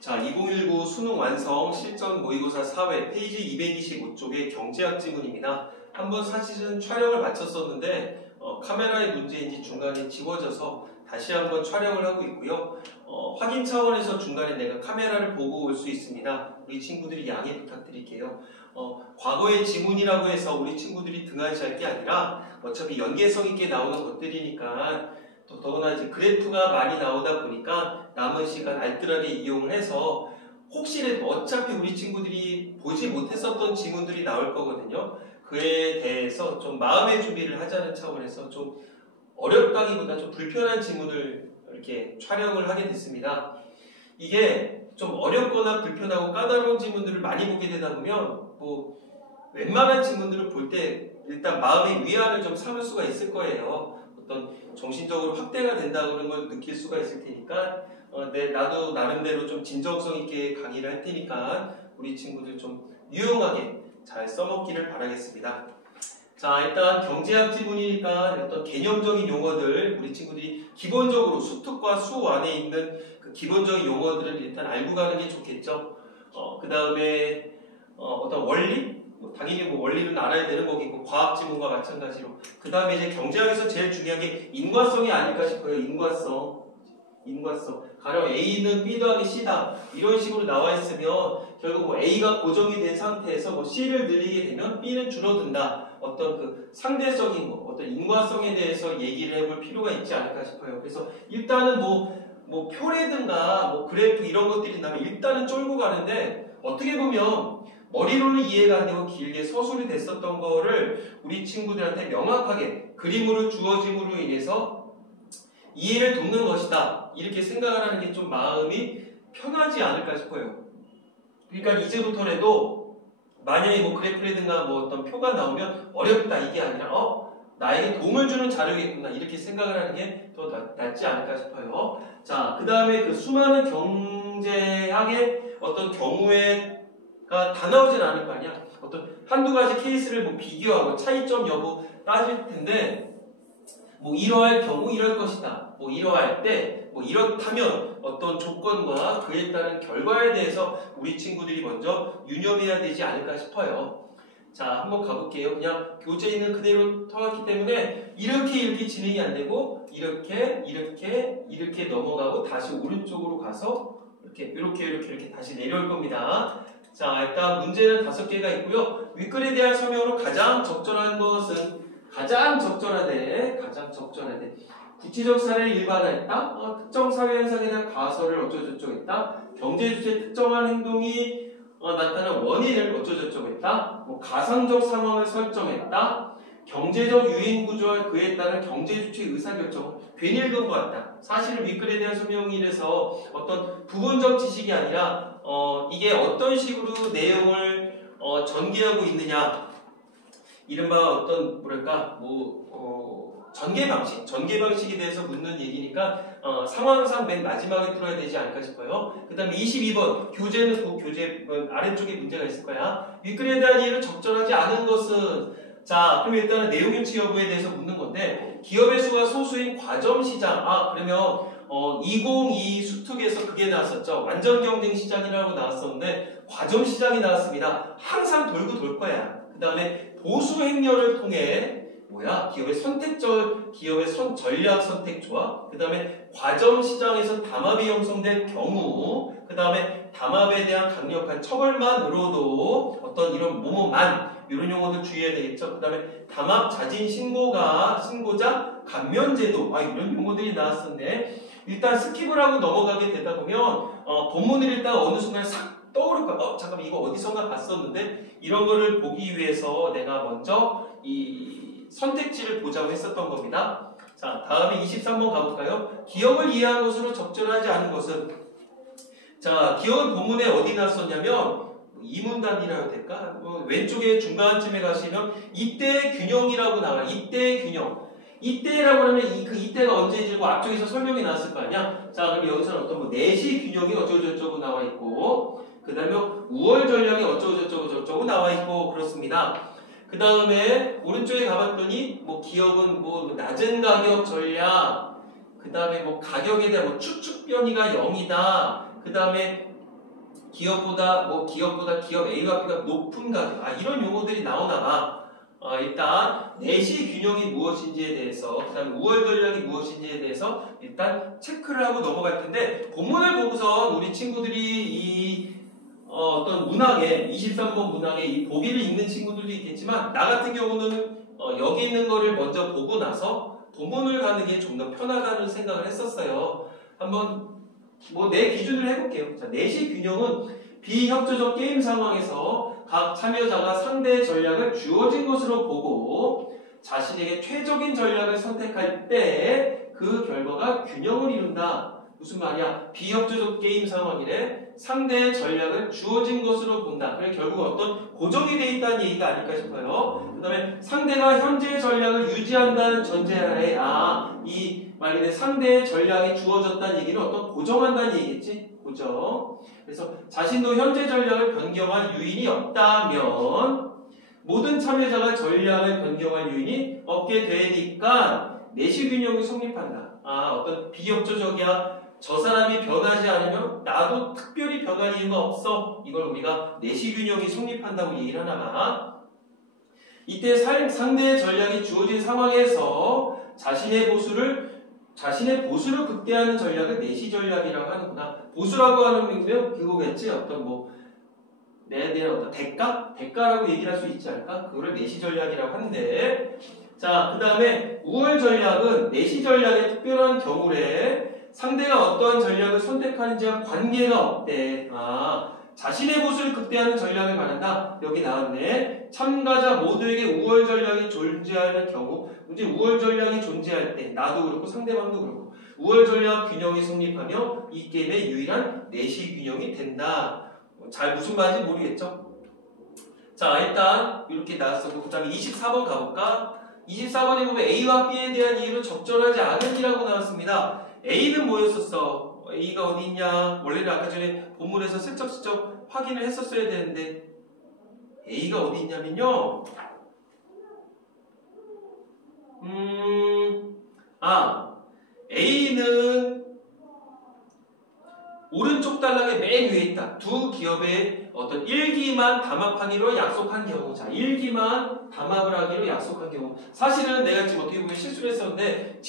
자, 2019 수능 완성 실전 모의고사 4회 페이지 225쪽의 경제학 지문입니다. 한번 사실은 촬영을 마쳤었는데 카메라의 문제인지 중간에 지워져서 다시 한번 촬영을 하고 있고요. 확인 차원에서 중간에 내가 카메라를 보고 올 수 있습니다. 우리 친구들이 양해 부탁드릴게요. 과거의 지문이라고 해서 우리 친구들이 등한시할 게 아니라 어차피 연계성 있게 나오는 것들이니까 더구나 이제 그래프가 많이 나오다 보니까 남은 시간 알뜰하게 이용을 해서 혹시라도 어차피 우리 친구들이 보지 못했었던 지문들이 나올 거거든요. 그에 대해서 좀 마음의 준비를 하자는 차원에서 좀 어렵다기보다 좀 불편한 지문을 이렇게 촬영을 하게 됐습니다. 이게 좀 어렵거나 불편하고 까다로운 지문들을 많이 보게 되다 보면 웬만한 지문들을 볼 때 일단 마음의 위안을 좀 삼을 수가 있을 거예요. 어떤 정신적으로 확대가 된다는 걸 느낄 수가 있을 테니까 나도 나름대로 좀 진정성 있게 강의를 할 테니까 우리 친구들 좀 유용하게 잘 써먹기를 바라겠습니다. 자, 일단 경제학 지문이니까 어떤 개념적인 용어들 우리 친구들이 기본적으로 수특과 수 안에 있는 그 기본적인 용어들을 일단 알고 가는 게 좋겠죠. 그 다음에 어떤 원리? 당연히 원리는 알아야 되는 거겠고 과학 지문과 마찬가지로 그 다음에 이제 경제학에서 제일 중요한 게 인과성이 아닐까 싶어요. 인과성. 가령 A는 B 더하기 C다 이런 식으로 나와 있으면 결국 A가 고정이 된 상태에서 C를 늘리게 되면 B는 줄어든다. 어떤 그 상대적인 어떤 인과성에 대해서 얘기를 해볼 필요가 있지 않을까 싶어요. 그래서 일단은 표라든가 그래프 이런 것들이 나면 일단은 쫄고 가는데 어떻게 보면 머리로는 이해가 안 되고 길게 서술이 됐었던 거를 우리 친구들한테 명확하게 그림으로 주어짐으로 인해서 이해를 돕는 것이다. 이렇게 생각을 하는 게 좀 마음이 편하지 않을까 싶어요. 그러니까 이제부터라도 만약에 그래프라든가 어떤 표가 나오면 어렵다 이게 아니라 나에게 도움을 주는 자료겠구나 이렇게 생각을 하는 게 더 낫지 않을까 싶어요. 자, 그 다음에 그 수많은 경제학의 어떤 경우에가 다 나오진 않을 거 아니야. 어떤 한두 가지 케이스를 비교하고 차이점 여부 따질 텐데 이러할 경우 이럴 것이다. 이러할 때 이렇다면 어떤 조건과 그에 따른 결과에 대해서 우리 친구들이 먼저 유념해야 되지 않을까 싶어요. 자, 한번 가볼게요. 그냥 교재에 있는 그대로 터왔기 때문에 이렇게 진행이 안 되고 이렇게 넘어가고 다시 오른쪽으로 가서 이렇게 다시 내려올 겁니다. 자, 일단 문제는 5개가 있고요. 윗글에 대한 설명으로 가장 적절한 것은 가장 적절하대. 구체적 사례를 일반화했다. 특정 사회현상에 대한 가설을 어쩌고저쩌고 했다. 경제주체의 특정한 행동이 나타나는 원인을 어쩌고저쩌고 했다. 가상적 상황을 설정했다. 경제적 유인구조와 그에 따른 경제주체의 의사결정을 괜히 읽은 것 같다. 사실은 윗글에 대한 설명이 이래서 어떤 부분적 지식이 아니라 이게 어떤 식으로 내용을 전개하고 있느냐. 이른바 어떤 전개 방식에 대해서 묻는 얘기니까 상황상 맨 마지막에 풀어야 되지 않을까 싶어요. 그 다음에 22번 교재는 교재 아래쪽에 문제가 있을 거야. 윗글에 대한 이해를 적절하지 않은 것은 자, 그럼 일단은 내용 일치 여부에 대해서 묻는 건데 기업의 수가 소수인 과점시장 그러면 2022 수특에서 그게 나왔었죠. 완전 경쟁 시장이라고 나왔었는데 과점시장이 나왔습니다. 항상 돌고 돌 거야. 그 다음에 보수 행렬을 통해 기업의 전략 선택 조합, 그 다음에 과점 시장에서 담합이 형성된 경우, 그 다음에 담합에 대한 강력한 처벌만으로도 어떤 이런 이런 용어들 주의해야 되겠죠. 그 다음에 담합 자진 신고자 감면제도, 이런 용어들이 나왔었네. 일단 스킵을 하고 넘어가게 되다 보면 본문을 일단 어느 순간 싹 떠오를 거야. 잠깐만 이거 어디선가 봤었는데 이런 거를 보기 위해서 내가 먼저 이 선택지를 보자고 했었던 겁니다. 자, 다음에 23번 가볼까요? 기업을 이해한 것으로 적절하지 않은 것은 자, 기업은 본문에 어디 나왔었냐면 이문단이라고 해야 될까? 왼쪽에 중간쯤에 가시면 이때의 균형이라고 나와요. 이때의 균형. 이때라고 하면 그 이때가 언제인지 앞쪽에서 설명이 나왔을 거 아니야? 자, 그럼 여기서는 어떤 내시 균형이 어쩌고저쩌고 나와 있고 그 다음에 우월 전략이 어쩌고저쩌고 나와 있고 그렇습니다. 그 다음에 오른쪽에 가봤더니 기업은 낮은 가격 전략 그 다음에 가격에 대한 추측 변이가 0이다. 그 다음에 기업보다 기업 A와 B가 높은 가격. 이런 용어들이 나오나 봐. 일단 내시 균형이 무엇인지에 대해서, 그 다음에 우월 전략이 무엇인지에 대해서 일단 체크를 하고 넘어갈 텐데, 본문을 보고서 우리 친구들이 이 어떤 문항에 23번 문항에 이 보기를 읽는 친구들도 있겠지만, 나 같은 경우는 여기 있는 거를 먼저 보고 나서 본문을 가는 게 좀 더 편하다는 생각을 했었어요. 한번 내 기준을 해볼게요. 자, 내시 균형은 비협조적 게임 상황에서 각 참여자가 상대의 전략을 주어진 것으로 보고 자신에게 최적인 전략을 선택할 때 그 결과가 균형을 이룬다. 무슨 말이야? 비협조적 게임 상황이래. 상대의 전략을 주어진 것으로 본다. 그래 결국 어떤 고정이 돼 있다는 얘기가 아닐까 싶어요. 그 다음에 상대가 현재의 전략을 유지한다는 전제하에 이 만약에 상대의 전략이 주어졌다는 얘기는 어떤 고정한다는 얘기겠지? 고정. 그래서 자신도 현재 전략을 변경할 요인이 없다면 모든 참여자가 전략을 변경할 요인이 없게 되니까 내시균형이 성립한다. 어떤 비협조적이야. 저 사람이 변하지 않으면 나도 특별히 변할 이유가 없어. 이걸 우리가 내시균형이 성립한다고 얘기를 하나가. 이때 상대의 전략이 주어진 상황에서 자신의 보수를 극대화하는 전략을 내시 전략이라고 하는구나. 보수라고 하는 게 그거겠지. 어떤 내에 대한 어떤 대가라고 얘기를 할 수 있지 않을까? 그거를 내시 전략이라고 하는데, 자, 그 다음에 우월 전략은 내시 전략의 특별한 경우래 상대가 어떠한 전략을 선택하는지와 관계가 없대. 자신의 보수를 극대화하는 전략을 말한다. 여기 나왔네. 참가자 모두에게 우월 전략이 존재하는 경우, 이제 우월 전략이 존재할 때 나도 그렇고 상대방도 그렇고 우월 전략 균형이 성립하며 이 게임의 유일한 내시 균형이 된다. 잘 무슨 말인지 모르겠죠? 자, 일단 이렇게 나왔었고, 그 다음에 24번 가볼까? 24번에 보면 A와 B에 대한 이유는 적절하지 않은이라고 나왔습니다. A는 뭐였었어? A가 어디 있냐? 원래는 아까 전에 본문에서 슬쩍슬쩍 확인을 했었어야 되는데 A가 어디 있냐면요. A는 오른쪽 단락의 맨 위에 있다. 두 기업의 어떤 1기만 담합하기로 약속한 경우. 자, 1기만 담합을 하기로 약속한 경우. 사실은 내가 지금 어떻게 보면 실수를 했었는데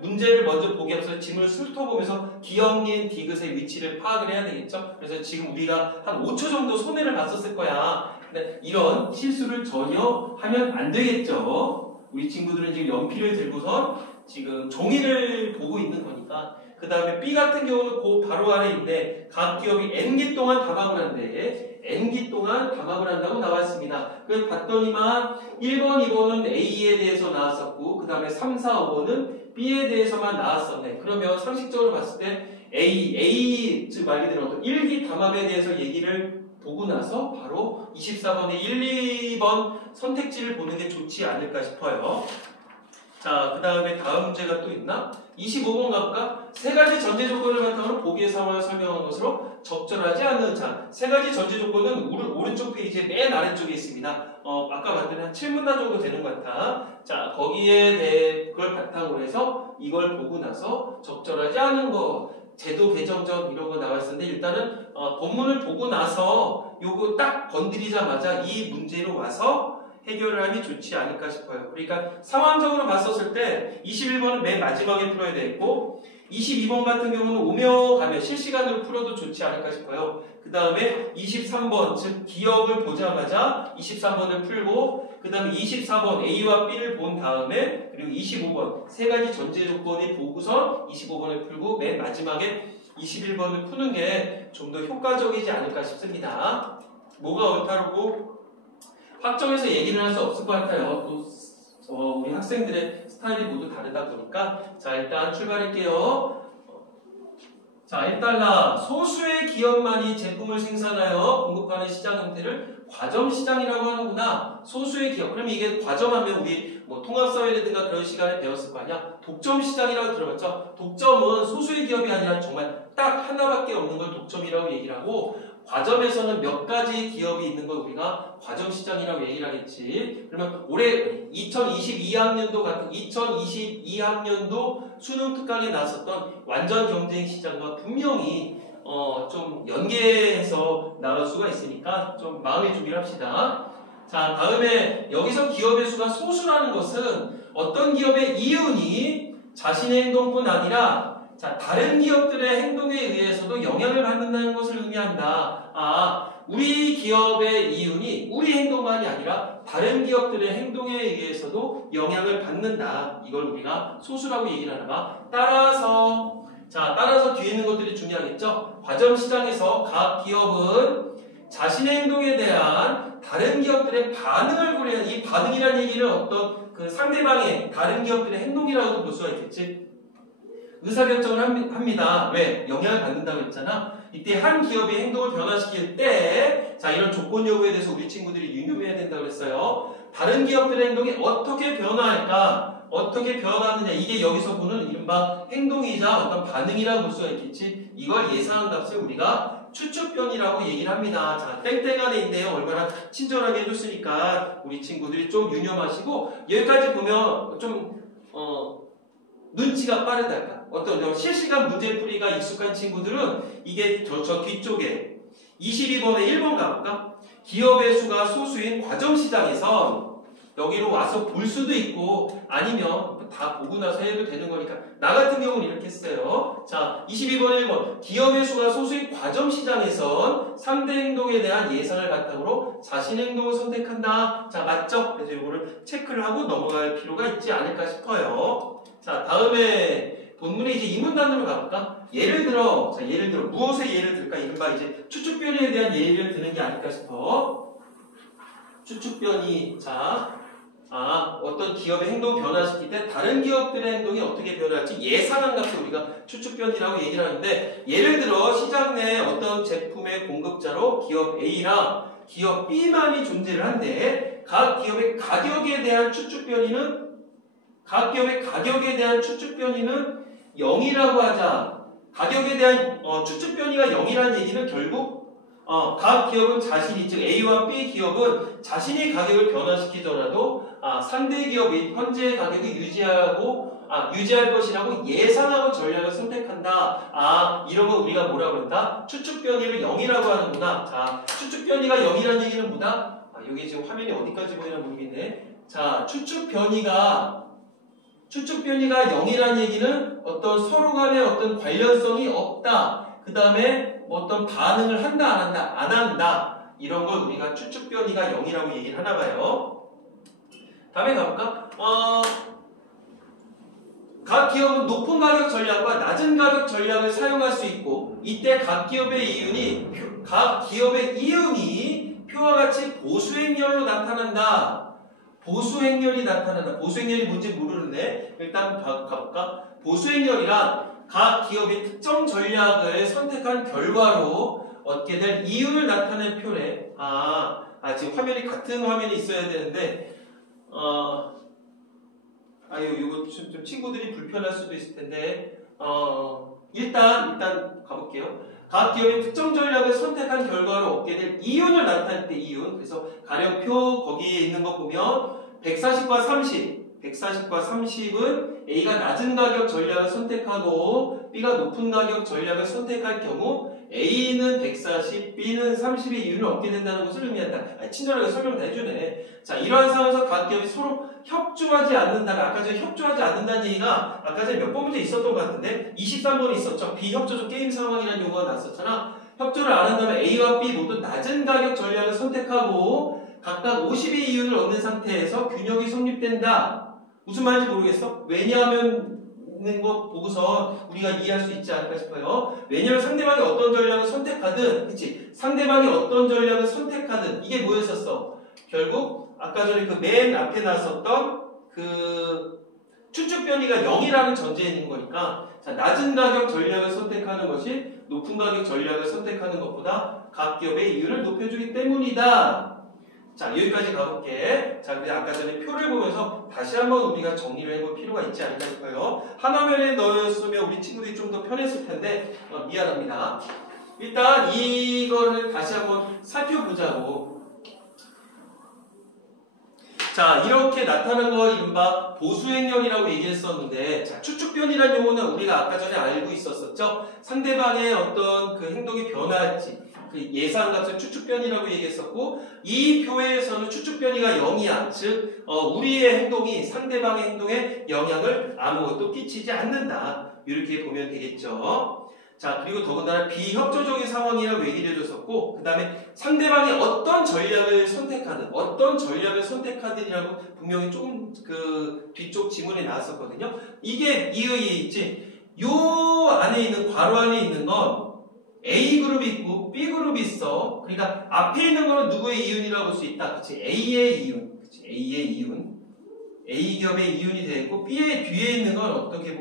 문제를 먼저 보기 앞서 지문을 훑어보면서 기억린 디귿의 위치를 파악을 해야 되겠죠? 그래서 지금 우리가 한 5초 정도 손해를 봤었을 거야. 근데 이런 실수를 전혀 하면 안 되겠죠? 우리 친구들은 지금 연필을 들고선 지금 종이를 보고 있는 거니까. 그 다음에 B 같은 경우는 그 바로 아래 있는데 각 기업이 N기 동안 담합을 한대. N기 동안 담합을 한다고 나왔습니다. 그래서 봤더니만 1번, 2번은 A에 대해서 나왔었고 그 다음에 3, 4, 5번은 B에 대해서만 나왔었네. 그러면 상식적으로 봤을 때 즉 말 그대로 어떤 1기 담합에 대해서 얘기를 보고 나서 바로 24번의 1, 2번 선택지를 보는 게 좋지 않을까 싶어요. 자, 그 다음에 다음 문제가 또 있나? 25번 가볼까? 세 가지 전제 조건을 바탕으로 보기의 상황을 설명한 것으로 적절하지 않는. 자, 세 가지 전제 조건은 오른쪽 페이지의 맨 아래쪽에 있습니다. 아까 봤더니 한 7문단 정도 되는 것 같아. 자, 거기에 대해 그걸 바탕으로 해서 이걸 보고 나서 적절하지 않은 거, 제도 개정점 이런 거 나왔었는데 일단은 본문을 보고 나서 요거 딱 건드리자마자 이 문제로 와서 해결을 하면 좋지 않을까 싶어요. 그러니까 상황적으로 봤었을 때 21번은 맨 마지막에 풀어야 되겠고 22번 같은 경우는 오며 가며 실시간으로 풀어도 좋지 않을까 싶어요. 그 다음에 23번 즉 기억을 보자마자 23번을 풀고 그 다음에 24번 A와 B를 본 다음에 그리고 25번 세 가지 전제 조건이 보고서 25번을 풀고 맨 마지막에 21번을 푸는 게 좀 더 효과적이지 않을까 싶습니다. 뭐가 옳다고 확정해서 얘기를 할 수 없을 것 같아요. 또 우리 학생들의 스타일이 모두 다르다 보니까 자 일단 출발할게요. 자 1달러 소수의 기업만이 제품을 생산하여 공급하는 시장 형태를 과점시장이라고 하는구나. 소수의 기업. 그러면 이게 과점하면 우리 통합사회라든가 그런 시간에 배웠을 거 아니야. 독점시장이라고 들어봤죠. 독점은 소수의 기업이 아니라 정말 딱 하나밖에 없는 걸 독점이라고 얘기를 하고 과점에서는 몇 가지 기업이 있는 걸 우리가 과점시장이라고 얘기를 하겠지. 그러면 올해 2022학년도 같은 2022학년도 수능 특강에 나왔었던 완전 경쟁 시장과 분명히 좀 연계해서 나올 수가 있으니까 좀 마음의 준비를 합시다. 자, 다음에 여기서 기업의 수가 소수라는 것은 어떤 기업의 이윤이 자신의 행동뿐 아니라 자, 다른 기업들의 행동에 의해서도 영향을 받는다는 것을 의미한다. 우리 기업의 이윤이 우리 행동만이 아니라 다른 기업들의 행동에 의해서도 영향을 받는다. 이걸 우리가 소수라고 얘기를 하다가 따라서 뒤에 있는 것들이 중요하겠죠. 과점 시장에서 각 기업은 자신의 행동에 대한 다른 기업들의 반응을 고려한 이 반응이라는 얘기는 어떤 그 상대방의 다른 기업들의 행동이라고도 볼 수가 있겠지. 의사결정을 합니다. 왜? 영향을 받는다고 했잖아. 이때 한 기업의 행동을 변화시킬 때, 자, 이런 조건 여부에 대해서 우리 친구들이 유념해야 된다고 했어요. 다른 기업들의 행동이 어떻게 변화할까? 어떻게 변화하느냐. 이게 여기서 보는 이른바 행동이자 어떤 반응이라고 볼 수가 있겠지. 이걸 예상한 값을 우리가 추측변이라고 얘기를 합니다. 자, 땡땡 안에 있네요. 얼마나 친절하게 해줬으니까 우리 친구들이 좀 유념하시고, 여기까지 보면 좀, 눈치가 빠르달까. 어떤 실시간 문제풀이가 익숙한 친구들은 이게 저 뒤쪽에 22번에 1번 가볼까? 기업의 수가 소수인 과점시장에선 여기로 와서 볼 수도 있고 아니면 다 보고 나서 해도 되는 거니까 나 같은 경우는 이렇게 했어요. 자, 22번 1번 기업의 수가 소수인 과점시장에선 상대 행동에 대한 예상을 바탕으로 자신 행동을 선택한다. 자, 맞죠? 그래서 이거를 체크를 하고 넘어갈 필요가 있지 않을까 싶어요. 자, 다음에 본문에 이제 이문단으로 가볼까? 예를 들어 무엇의 예를 들까? 이른바 이제 추측변이에 대한 예를 드는 게 아닐까 싶어. 추측변이 어떤 기업의 행동 변화시킬 때 다른 기업들의 행동이 어떻게 변할지 예상한 값을 우리가 추측변이라고 얘기를 하는데, 예를 들어 시장 내에 어떤 제품의 공급자로 기업 A랑 기업 B만이 존재를 한데 각 기업의 가격에 대한 추측변이는 0이라고 하자. 가격에 대한 추측 변이가 0이라는 얘기는 결국 각 기업은 자신이, 즉 A와 B 기업은 자신의 가격을 변화시키더라도 상대 기업이 현재의 가격을 유지할 것이라고 예상하고 전략을 선택한다. 이런 거 우리가 뭐라고 그런다? 추측 변이를 0이라고 하는구나. 자, 추측 변이가 0이라는 얘기는 뭐다? 여기 지금 화면이 어디까지 보이나 모르겠네. 자, 추측 변이가 0이라는 얘기는 어떤 서로 간의 어떤 관련성이 없다. 그 다음에 어떤 반응을 한다, 안 한다. 이런 걸 우리가 추측 변이가 0이라고 얘기를 하나 봐요. 다음에 가볼까? 각 기업은 높은 가격 전략과 낮은 가격 전략을 사용할 수 있고, 이때 각 기업의 이윤이 표와 같이 보수행렬로 나타난다. 보수행렬이 나타난다. 보수행렬이 뭔지 모르는데 일단 가볼까? 보수행렬이란 각 기업이 특정 전략을 선택한 결과로 얻게 될 이윤을 나타낸 표래. 지금 화면이 같은 화면이 있어야 되는데 이거 좀 친구들이 불편할 수도 있을 텐데 일단 가볼게요. 각 기업이 특정 전략을 선택한 결과로 얻게 될 이윤을 나타낼 때 이윤. 그래서 가령표 거기에 있는 거 보면 140과 30은 A가 낮은 가격 전략을 선택하고 B가 높은 가격 전략을 선택할 경우 A는 140, B는 30의 이윤을 얻게 된다는 것을 의미한다. 친절하게 설명 다 해주네. 자, 이러한 상황에서 각 기업이 서로 협조하지 않는다가, 아까 전에 협조하지 않는다는 얘기가 아까 전에 몇 번 문제 있었던 것 같은데 23번에 있었죠. 비협조적 게임 상황이라는 용어가 났었잖아. 협조를 안 한다면 A와 B 모두 낮은 가격 전략을 선택하고 각각 50의 이윤을 얻는 상태에서 균형이 성립된다. 무슨 말인지 모르겠어? 왜냐하면 는 거 보고서 우리가 이해할 수 있지 않을까 싶어요. 왜냐하면 상대방이 어떤 전략을 선택하든, 그치? 상대방이 어떤 전략을 선택하든 이게 뭐였었어? 결국 아까 전에 그 맨 앞에 나왔었던 그 추측 변이가 0이라는 전제에 있는 거니까, 자, 낮은 가격 전략을 선택하는 것이 높은 가격 전략을 선택하는 것보다 각 기업의 이윤을 높여주기 때문이다. 자, 여기까지 가볼게. 자, 근데 아까 전에 표를 보면서 다시 한번 우리가 정리를 해볼 필요가 있지 않을까 싶어요. 한 화면에 넣었으면 우리 친구들이 좀 더 편했을 텐데 미안합니다. 일단 이거를 다시 한번 살펴보자고. 자, 이렇게 나타난 걸 이른바 보수행렬이라고 얘기했었는데, 자, 추측변이라는 용어는 우리가 아까 전에 알고 있었었죠? 상대방의 어떤 그 행동이 변화할지, 그 예상값을 추측변이라고 얘기했었고, 이 표에서는 추측변이가 0이야. 즉, 우리의 행동이 상대방의 행동에 영향을 아무것도 끼치지 않는다. 이렇게 보면 되겠죠. 자, 그리고 더군다나 비협조적인 상황이라고 얘기를 해줬었고, 그 다음에 상대방이 어떤 전략을 선택하든이라고 분명히 조금 그 뒤쪽 지문에 나왔었거든요. 이게 이의이지. 요 안에 있는, 괄호 안에 있는 건 A그룹이 있고 B그룹이 있어. 그러니까 앞에 있는 거는 누구의 이윤이라고 볼 수 있다. 그치? A의 이윤. 그치? A의 이윤. A기업의 이윤이 되고 B의 뒤에 있는 건 어떻게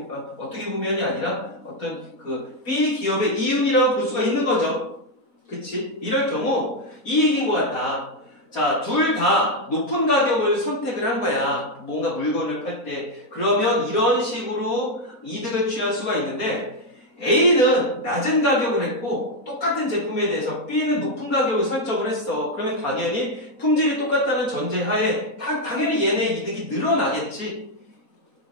보면이 아니라 어떤 그 B기업의 이윤이라고 볼 수가 있는 거죠. 그치? 이럴 경우 이 얘기인 것 같다. 자, 둘 다 높은 가격을 선택을 한 거야. 뭔가 물건을 팔 때. 그러면 이런 식으로 이득을 취할 수가 있는데 A는 낮은 가격을 했고 똑같은 제품에 대해서 B는 높은 가격을 설정을 했어. 그러면 당연히 품질이 똑같다는 전제하에 당연히 얘네의 이득이 늘어나겠지.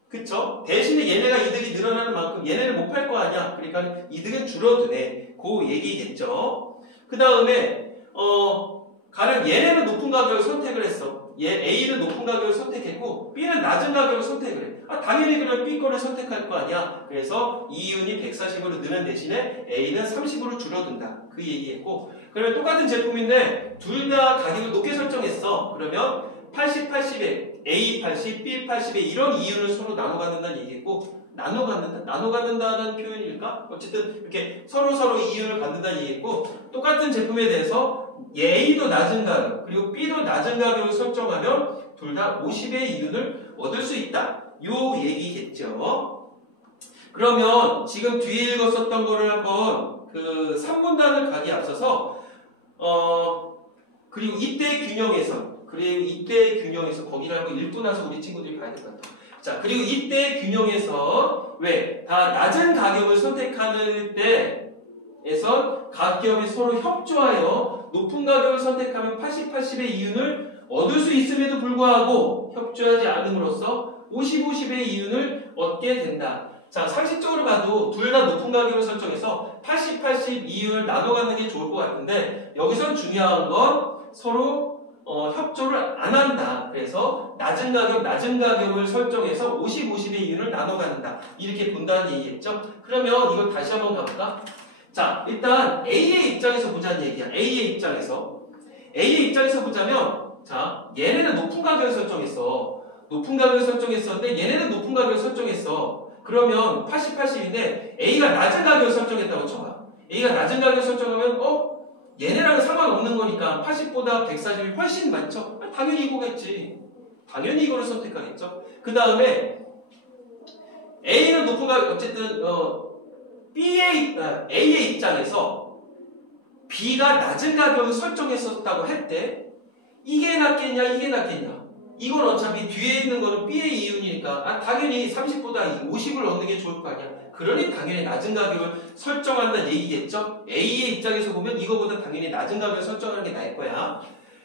그쵸? 대신에 얘네가 이득이 늘어나는 만큼 얘네는 못 팔 거 아니야. 그러니까 이득은 줄어드네. 그 얘기겠죠. 그 다음에 가령 얘네는 높은 가격을 선택을 했어. A는 높은 가격을 선택했고 B는 낮은 가격을 선택을 해. 당연히 그럼 B 거를 선택할 거 아니야. 그래서 이윤이 140으로 느는 대신에 A는 30으로 줄어든다. 그 얘기했고, 그러면 똑같은 제품인데 둘 다 가격을 높게 설정했어. 그러면 80, 80에 A 80, B 80에 이런 이윤을 서로 나눠 갖는다는 얘기했고, 나눠 갖는다는 표현일까? 어쨌든 이렇게 서로 이윤을 갖는다는 얘기했고, 똑같은 제품에 대해서 A도 낮은 가격 그리고 B도 낮은 가격을 설정하면 둘 다 50의 이윤을 얻을 수 있다. 요 얘기겠죠. 그러면 지금 뒤에 읽었었던 거를 한번 그 3분단을 가기 앞서서 그리고 이때 균형에서 거기를 한번 읽고 나서 우리 친구들이 봐야 될 것 같아. 자, 그리고 이때 균형에서 왜 다 낮은 가격을 선택하는 때에서 가격이 서로 협조하여 높은 가격을 선택하면 80, 80의 이윤을 얻을 수 있음에도 불구하고 협조하지 않음으로써 50, 50의 이윤을 얻게 된다. 자, 상식적으로 봐도 둘 다 높은 가격을 설정해서 80, 80 이윤을 나눠 갖는 게 좋을 것 같은데 여기서 중요한 건 서로 협조를 안 한다. 그래서 낮은 가격을 설정해서 50, 50의 이윤을 나눠 갖는다. 이렇게 본다는 얘기겠죠? 그러면 이걸 다시 한번 가볼까? 자, 일단 A의 입장에서 보자는 얘기야. A의 입장에서 보자면, 자, 얘네는 높은 가격을 설정했어. 높은 가격을 설정했었는데 얘네는 높은 가격을 설정했어. 그러면 80, 80인데 A가 낮은 가격을 설정했다고 쳐봐. A가 낮은 가격을 설정하면 얘네랑은 상관없는 거니까 80보다 140이 훨씬 많죠? 당연히 이거겠지. 당연히 이거를 선택하겠죠. 그 다음에 A는 높은 가격, 어쨌든 A의 입장에서 B가 낮은 가격을 설정했었다고 할 때 이게 낫겠냐 이게 낫겠냐. 이건 어차피 뒤에 있는 거는 B의 이윤이니까 당연히 30보다 50을 얻는 게 좋을 거 아니야. 그러니 당연히 낮은 가격을 설정한다는 얘기겠죠. A의 입장에서 보면 이거보다 당연히 낮은 가격을 설정하는 게 나을 거야.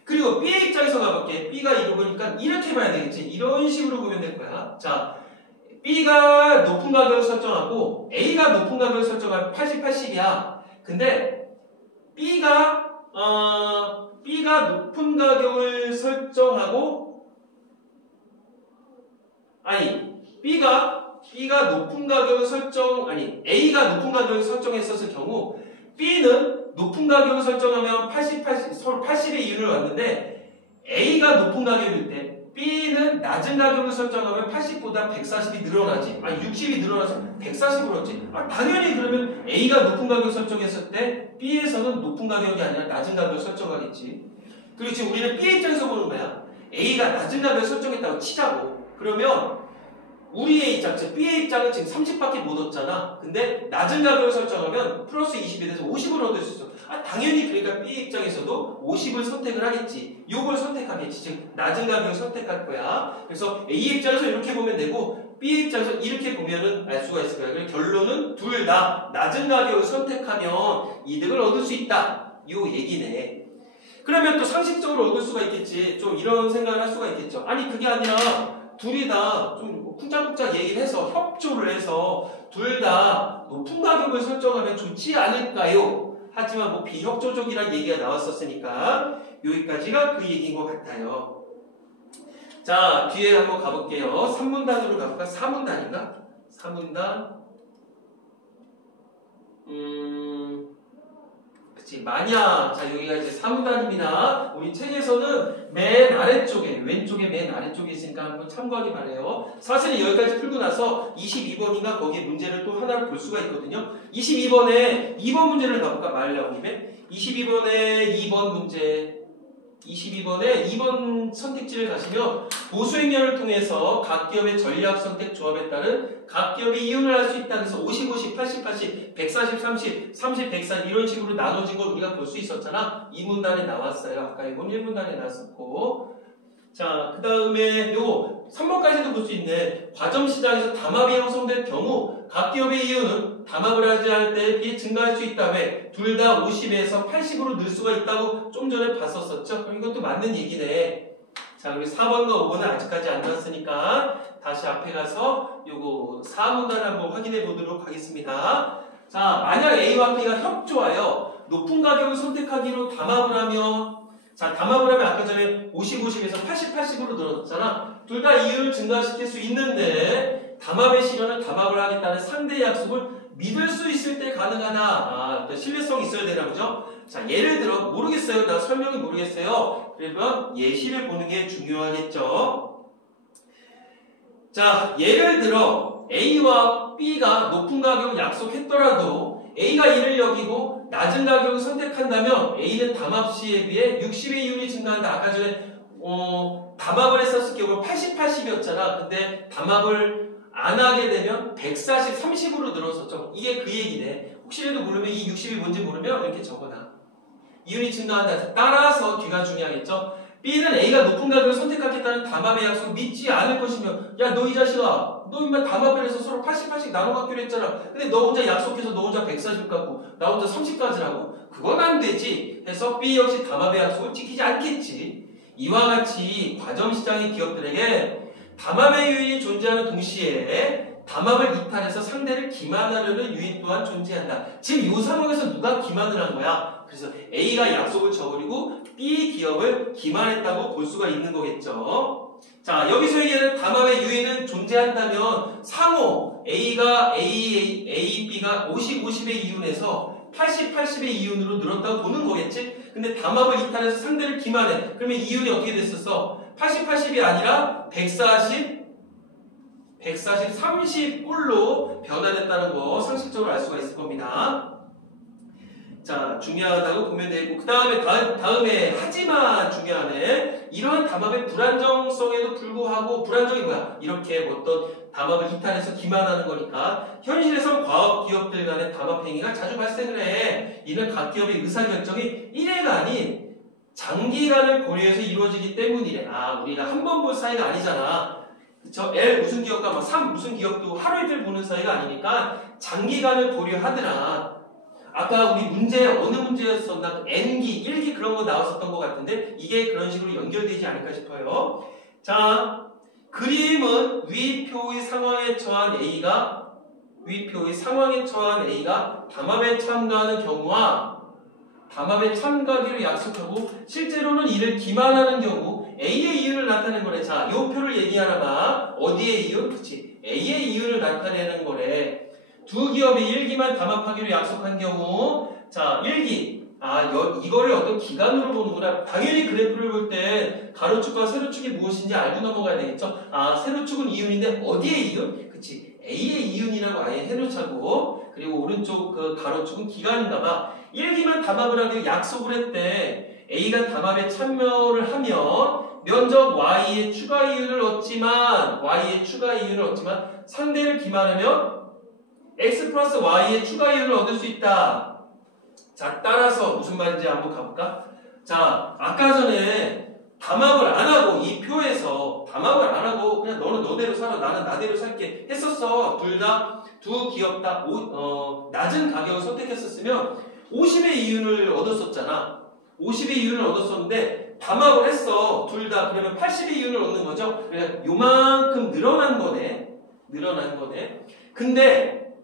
그리고 B의 입장에서 가볼게. B가 이러니까 이렇게 봐야 되겠지. 이런 식으로 보면 될 거야. 자, B가 높은 가격을 설정하고 A가 높은 가격을 설정하면 80, 80이야. 근데 B가 높은 가격을 설정하고 A가 높은 가격을 설정했었을 경우 B는 높은 가격을 설정하면 80, 서로 80의 이윤을 얻는데 A가 높은 가격일 때 B는 낮은 가격을 설정하면 80보다 140이 늘어나지. 60이 늘어나서 140으로 얻지. 당연히 그러면 A가 높은 가격을 설정했을 때 B에서는 높은 가격이 아니라 낮은 가격을 설정하겠지. 그리고 지금 우리는 B의 입장에서 보는 거야. A가 낮은 가격을 설정했다고 치자고. 그러면 우리의 입장, 즉 B의 입장은 지금 30밖에 못 얻잖아. 근데 낮은 가격을 설정하면 플러스 20에 대해서 50을 얻을 수 있어. 당연히 그러니까 B의 입장에서도 50을 선택을 하겠지. 요걸 선택하겠지. 즉 낮은 가격을 선택할 거야. 그래서 A의 입장에서 이렇게 보면 되고 B의 입장에서 이렇게 보면은 알 수가 있을 거야. 그래서 결론은 둘 다 낮은 가격을 선택하면 이득을 얻을 수 있다. 요 얘기네. 그러면 또 상식적으로 얻을 수가 있겠지. 좀 이런 생각을 할 수가 있겠죠. 아니 그게 아니라 둘이 다 좀 쿵짝쿵짝 얘기를 해서 협조를 해서 둘 다 높은 가격을 설정하면 좋지 않을까요? 하지만 뭐 비협조적이라는 얘기가 나왔었으니까 여기까지가 그 얘기인 것 같아요. 자, 뒤에 한번 가볼게요. 3문단으로 가볼까? 4문단인가? 4문단. 그치. 만약. 자, 여기가 이제 4문단입니다. 우리 책에서는 맨 아래쪽에, 왼쪽에 맨 아래쪽에 있으니까 한번 참고하기 바래요. 사실은 여기까지 풀고 나서 22번인가 거기에 문제를 또 하나를 볼 수가 있거든요. 22번에 2번 문제를 가볼까? 말 나온 김에. 22번에 2번 문제. 22번에 2번 선택지를 가시면 보수행렬을 통해서 각 기업의 전략 선택 조합에 따른 각 기업의 이윤을 알 수 있다. 그래서 50, 50, 80, 80, 140, 30, 30, 140 이런 식으로 나눠진 걸 우리가 볼 수 있었잖아. 2문단에 나왔어요. 아까 이건 1문단에 나왔었고. 자, 그 다음에 요 3번까지도 볼 수 있네. 과점시장에서 담합이 형성될 경우 각 기업의 이윤은 담합을 하지 할 때에 비해 증가할 수 있다. 왜? 둘 다 50에서 80으로 늘 수가 있다고 좀 전에 봤었었죠? 그럼 이것도 맞는 얘기네. 자, 그리고 4번과 5번은 아직까지 안 나왔으니까 다시 앞에 가서 요거 4문단 한번 확인해 보도록 하겠습니다. 자, 만약 A와 B가 협조하여 높은 가격을 선택하기로 담합을 하면 자, 담합을 하면 아까 전에 50, 50에서 80, 80으로 늘었잖아. 둘 다 이윤을 증가시킬 수 있는데 담합의 실현은 담합을 하겠다는 상대의 약속을 믿을 수 있을 때 가능하나? 아, 신뢰성이 있어야 되나 보죠? 자, 예를 들어 모르겠어요. 나 설명이 모르겠어요. 그러면 예시를 보는 게 중요하겠죠. 자, 예를 들어 A와 B가 높은 가격을 약속했더라도 A가 이를 여기고 낮은 가격을 선택한다면 A는 담합 시에 비해 60의 이윤이 증가한다. 아까 전에 담합을 했었을 경우 80, 80이었잖아. 근데 담합을 안 하게 되면 140, 30으로 늘었었죠. 이게 그 얘기네. 혹시라도 모르면 이 60이 뭔지 모르면 이렇게 적어놔. 이윤이 증가한다. 따라서 뒤가 중요하겠죠. B는 A가 높은 가격을 선택하겠다는 담합의 약속을 믿지 않을 것이며 야, 너 이 자식아, 너 인마 담합을 해서 서로 80, 80 나눠 갖기로 했잖아. 근데 너 혼자 약속해서 너 혼자 140 갖고 나 혼자 30까지 라고? 그건 안 되지. 해서 B 역시 담합의 약속을 지키지 않겠지. 이와 같이 과점시장의 기업들에게 담합의 유인이 존재하는 동시에 담합을 이탈해서 상대를 기만하려는 유인 또한 존재한다. 지금 이 상황에서 누가 기만을 한 거야? 그래서 A가 약속을 저버리고 B 기업을 기만했다고 볼 수가 있는 거겠죠. 자, 여기서 얘기하는 담합의 유인은 존재한다면 상호 A가 A, B가 50, 50의 이윤에서 80, 80의 이윤으로 늘었다고 보는 거겠지? 근데 담합을 이탈해서 상대를 기만해. 그러면 이윤이 어떻게 됐었어? 80, 80이 아니라 140, 30꼴로 변화됐다는 거 상식적으로 알 수가 있을 겁니다. 자, 중요하다고 보면 되고 그 다음에 하지만 중요하네. 이러한 담합의 불안정성에도 불구하고 불안정이 뭐야? 이렇게 어떤 담합을 이탈해서 기만하는 거니까 현실에선 과업 기업들 간의 담합 행위가 자주 발생을 해. 이는 각 기업의 의사결정이 1회가 아닌 장기간을 고려해서 이루어지기 때문이래. 아, 우리가 한 번 볼 사이가 아니잖아. 그쵸? L 무슨 기업과 3 무슨 기업도 하루 이틀 보는 사이가 아니니까 장기간을 고려하더라. 아까 우리 문제 어느 문제였었나? N기, 1기 그런 거 나왔었던 것 같은데 이게 그런 식으로 연결되지 않을까 싶어요. 자, 그림은 위 표의 상황에 처한 A가 담합에 참가하는 경우와 담합에 참가하기로 약속하고 실제로는 이를 기만하는 경우 A의 이윤을 나타내는 거래. 자, 이 표를 얘기하나 봐. 어디의 이윤? 그치. A의 이윤을 나타내는 거래. 두 기업이 1기만 담합하기로 약속한 경우 자, 1기 이거를 어떤 기간으로 보는구나. 당연히 그래프를 볼 때 가로축과 세로축이 무엇인지 알고 넘어가야 되겠죠. 아, 세로축은 이윤인데 어디의 이윤? 그치. A의 이윤이라고 아예 해놓자고. 그리고 오른쪽 그 가로축은 기간인가 봐. 1기만 담합을 하기로 약속을 했대. A가 담합에 참여를 하면 면적 Y의 추가 이윤을 얻지만 상대를 기만하면 X 플러스 Y의 추가 이윤을 얻을 수 있다. 자, 따라서 무슨 말인지 한번 가볼까? 자, 아까 전에 담합을 안 하고 이 표에서 담합을 안 하고 그냥 너는 너대로 살아 나는 나대로 살게 했었어. 두 기업 다 낮은 가격을 선택했었으면 50의 이윤을 얻었었잖아. 50의 이윤을 얻었었는데 담합을 했어. 둘 다. 그러면 80의 이윤을 얻는 거죠. 그러니까 요만큼 늘어난 거네. 늘어난 거네. 근데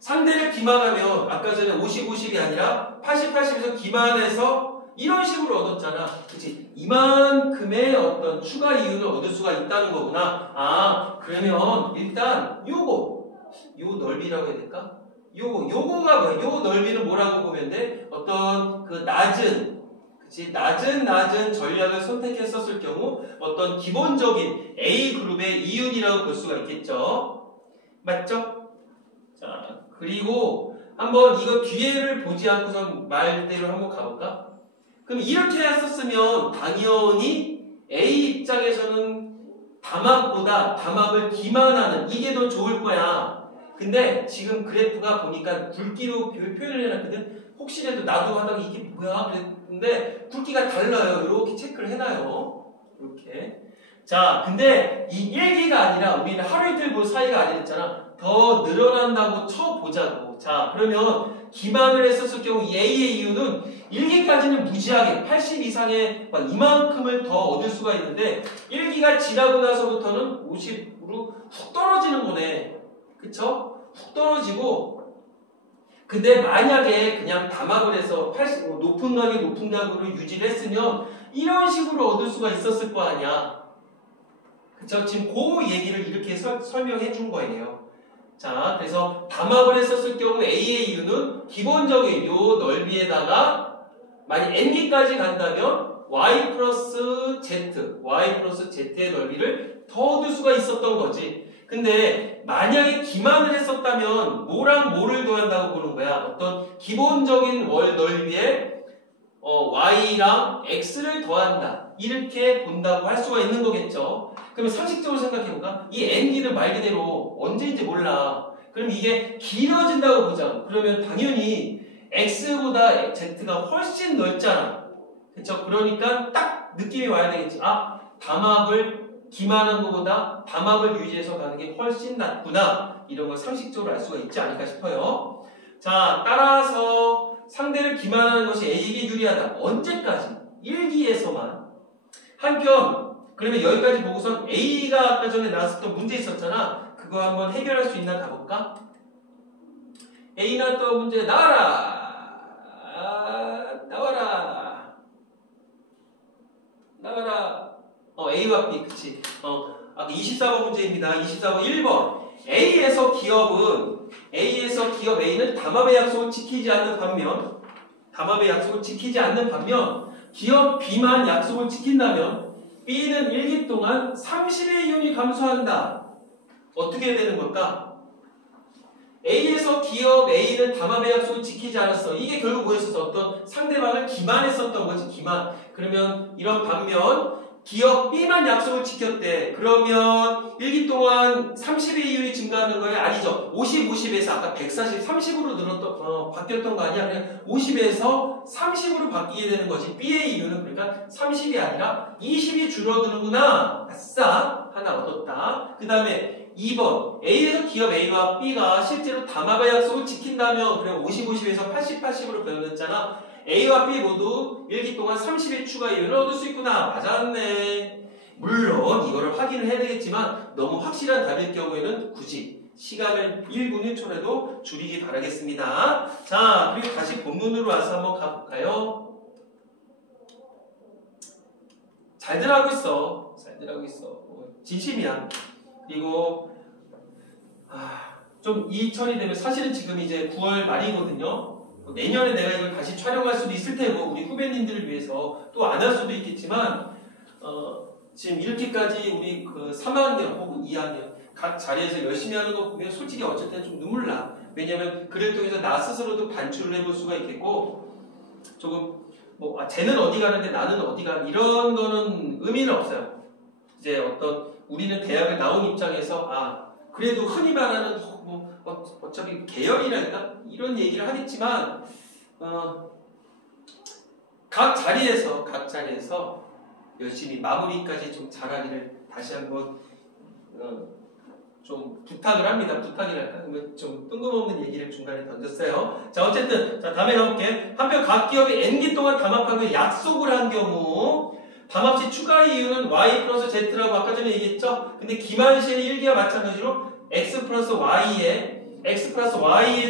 상대를 기만하면 아까 전에 50, 50이 아니라 80, 80에서 기만해서 이런 식으로 얻었잖아. 그치? 이만큼의 어떤 추가 이윤을 얻을 수가 있다는 거구나. 아, 그러면 일단 요 넓이라고 해야 될까? 요거가 뭐야? 요 넓이는 뭐라고 보면 돼? 어떤 그 낮은 전략을 선택했었을 경우 어떤 기본적인 A그룹의 이윤이라고 볼 수가 있겠죠. 맞죠? 자, 그리고 한번 이거 뒤에를 보지 않고선 말대로 한번 가볼까? 그럼 이렇게 했었으면 당연히 A 입장에서는 담합을 기만하는 이게 더 좋을 거야. 근데 지금 그래프가 보니까 굵기로 표현을 해놨거든. 혹시라도 나도 하다가 이게 뭐야 그랬는데 굵기가 달라요. 이렇게 체크를 해놔요. 이렇게. 자, 근데 이 1기가 아니라 우리는 하루 이틀 볼 사이가 아니랬잖아. 더 늘어난다고 쳐보자고. 자, 그러면 기만을 했었을 경우 이 A의 이유는 1기까지는 무지하게 80 이상의 이만큼을 더 얻을 수가 있는데 1기가 지나고 나서부터는 50으로 훅 떨어지는 거네. 그쵸? 훅 떨어지고 근데 만약에 그냥 담합을 해서 높은 각으로 유지를 했으면 이런 식으로 얻을 수가 있었을 거 아니야. 그쵸? 지금 그 얘기를 이렇게 설명해 준 거예요. 자, 그래서 담합을 했었을 경우 A의 이유는 기본적인 요 넓이에다가 만약 n기까지 간다면 y 플러스 z의 넓이를 더 얻을 수가 있었던 거지. 근데 만약에 기만을 했었다면 뭐랑 뭐를 더한다고 보는 거야? 어떤 기본적인 월 넓이에 y랑 x를 더한다. 이렇게 본다고 할 수가 있는 거겠죠. 그러면 상식적으로 생각해볼까? 이 n기는 말 그대로 언제인지 몰라. 그럼 이게 길어진다고 보자. 그러면 당연히 x보다 z가 훨씬 넓잖아. 그쵸? 그러니까 딱 느낌이 와야 되겠지. 아, 담합을 기만한 것보다 담합을 유지해서 가는 게 훨씬 낫구나. 이런 걸 상식적으로 알 수가 있지 않을까 싶어요. 자, 따라서 상대를 기만하는 것이 A에게 유리하다. 언제까지? 1기에서만. 한편 그러면 여기까지 보고선 A가 아까 전에 나왔었던 문제 있었잖아. 그거 한번 해결할 수 있나 가볼까? A 나왔던 문제 나와라. 나와라. A와 B, 그치. 아까 24번 문제입니다. 24번 1번. A에서 기업 A는 담합의 약속을 지키지 않는 반면, 기업 B만 약속을 지킨다면, B는 1기 동안 30의 이윤이 감소한다. 어떻게 되는 걸까? A에서 기업 A는 담합의 약속을 지키지 않았어. 이게 결국 뭐였었어? 어떤 상대방을 기만했었던 거지, 기만. 그러면 이런 반면 기업 B만 약속을 지켰대. 그러면 1기 동안 30의 이윤이 증가하는 거예요? 아니죠. 50, 50에서 아까 140, 30으로 바뀌었던 거 아니야? 그냥 50에서 30으로 바뀌게 되는 거지. B의 이윤은 그러니까 30이 아니라 20이 줄어드는구나. 아싸! 하나 얻었다. 그 다음에 2번. A에서 기업 A와 B가 실제로 담합의 약속을 지킨다면 그냥 50, 50에서 80, 80으로 변했잖아. A와 B 모두 1기 동안 30의 추가 이윤을 얻을 수 있구나. 맞았네. 물론 이거를 확인을 해야 되겠지만 너무 확실한 답일 경우에는 굳이 시간을 1분 1초라도 줄이기 바라겠습니다. 자, 그리고 다시 본문으로 와서 한번 가볼까요? 잘들 하고 있어. 진심이야. 그리고 좀 이 처리되면 사실은 지금 이제 9월 말이거든요. 내년에 내가 이걸 다시 촬영할 수도 있을 테고 우리 후배님들을 위해서 또 안 할 수도 있겠지만 지금 이렇게까지 우리 그 3학년 혹은 2학년 각 자리에서 열심히 하는 거 보면 솔직히 어쨌든 좀 눈물 나. 왜냐면 글을 통해서 나 스스로도 반출을 해볼 수가 있겠고 조금 쟤는 어디 가는데 나는 어디 가 이런 거는 의미는 없어요. 이제 어떤 우리는 대학을 나온 입장에서 그래도 흔히 말하는 어차피 계열이랄까 이런 얘기를 하겠지만 각 자리에서 열심히 마무리까지 좀 잘하기를 다시 한번 좀 부탁을 합니다. 부탁이랄까? 그러면 좀 뜬금없는 얘기를 중간에 던졌어요. 자, 어쨌든, 자, 다음에 가볼게. 한편 각 기업이 N기 동안 담합하면 약속을 한 경우, 담합 시 추가 이유는 Y 플러스 Z라고 아까 전에 얘기했죠? 근데 기만 시에는 1기와 마찬가지로 X 플러스 Y의